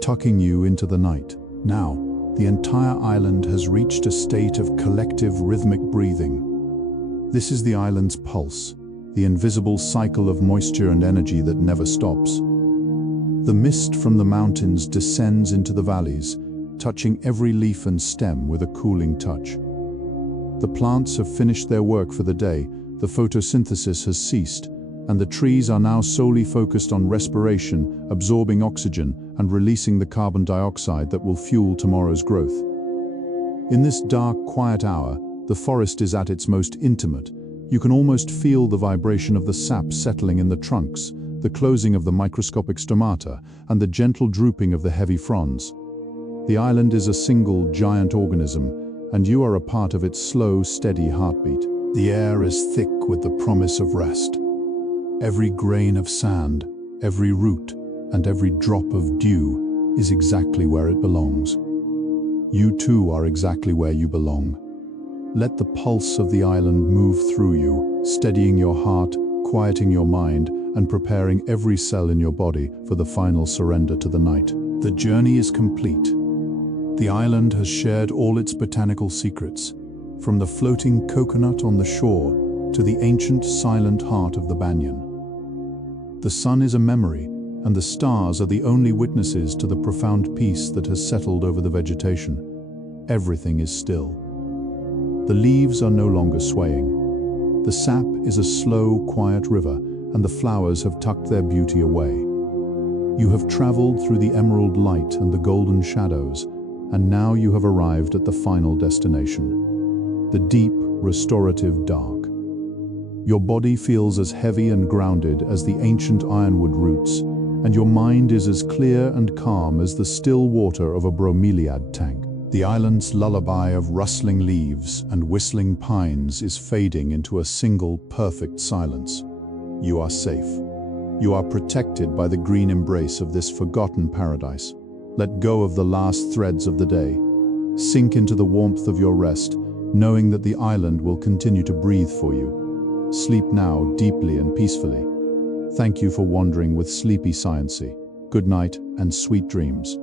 tucking you into the night. Now, the entire island has reached a state of collective rhythmic breathing. This is the island's pulse, the invisible cycle of moisture and energy that never stops. The mist from the mountains descends into the valleys, touching every leaf and stem with a cooling touch. The plants have finished their work for the day, the photosynthesis has ceased, and the trees are now solely focused on respiration, absorbing oxygen and releasing the carbon dioxide that will fuel tomorrow's growth. In this dark, quiet hour, the forest is at its most intimate. You can almost feel the vibration of the sap settling in the trunks, the closing of the microscopic stomata, and the gentle drooping of the heavy fronds. The island is a single, giant organism, and you are a part of its slow, steady heartbeat. The air is thick with the promise of rest. Every grain of sand, every root, and every drop of dew is exactly where it belongs. You too are exactly where you belong. Let the pulse of the island move through you, steadying your heart, quieting your mind, and preparing every cell in your body for the final surrender to the night. The journey is complete. The island has shared all its botanical secrets, from the floating coconut on the shore to the ancient silent heart of the banyan. The sun is a memory, and the stars are the only witnesses to the profound peace that has settled over the vegetation. Everything is still. The leaves are no longer swaying. The sap is a slow, quiet river, and the flowers have tucked their beauty away. You have traveled through the emerald light and the golden shadows, and now you have arrived at the final destination, the deep, restorative dark. Your body feels as heavy and grounded as the ancient ironwood roots, and your mind is as clear and calm as the still water of a bromeliad tank. The island's lullaby of rustling leaves and whistling pines is fading into a single, perfect silence. You are safe. You are protected by the green embrace of this forgotten paradise. Let go of the last threads of the day. Sink into the warmth of your rest, knowing that the island will continue to breathe for you. Sleep now deeply and peacefully. Thank you for wandering with Sleepy Sciency. Good night and sweet dreams.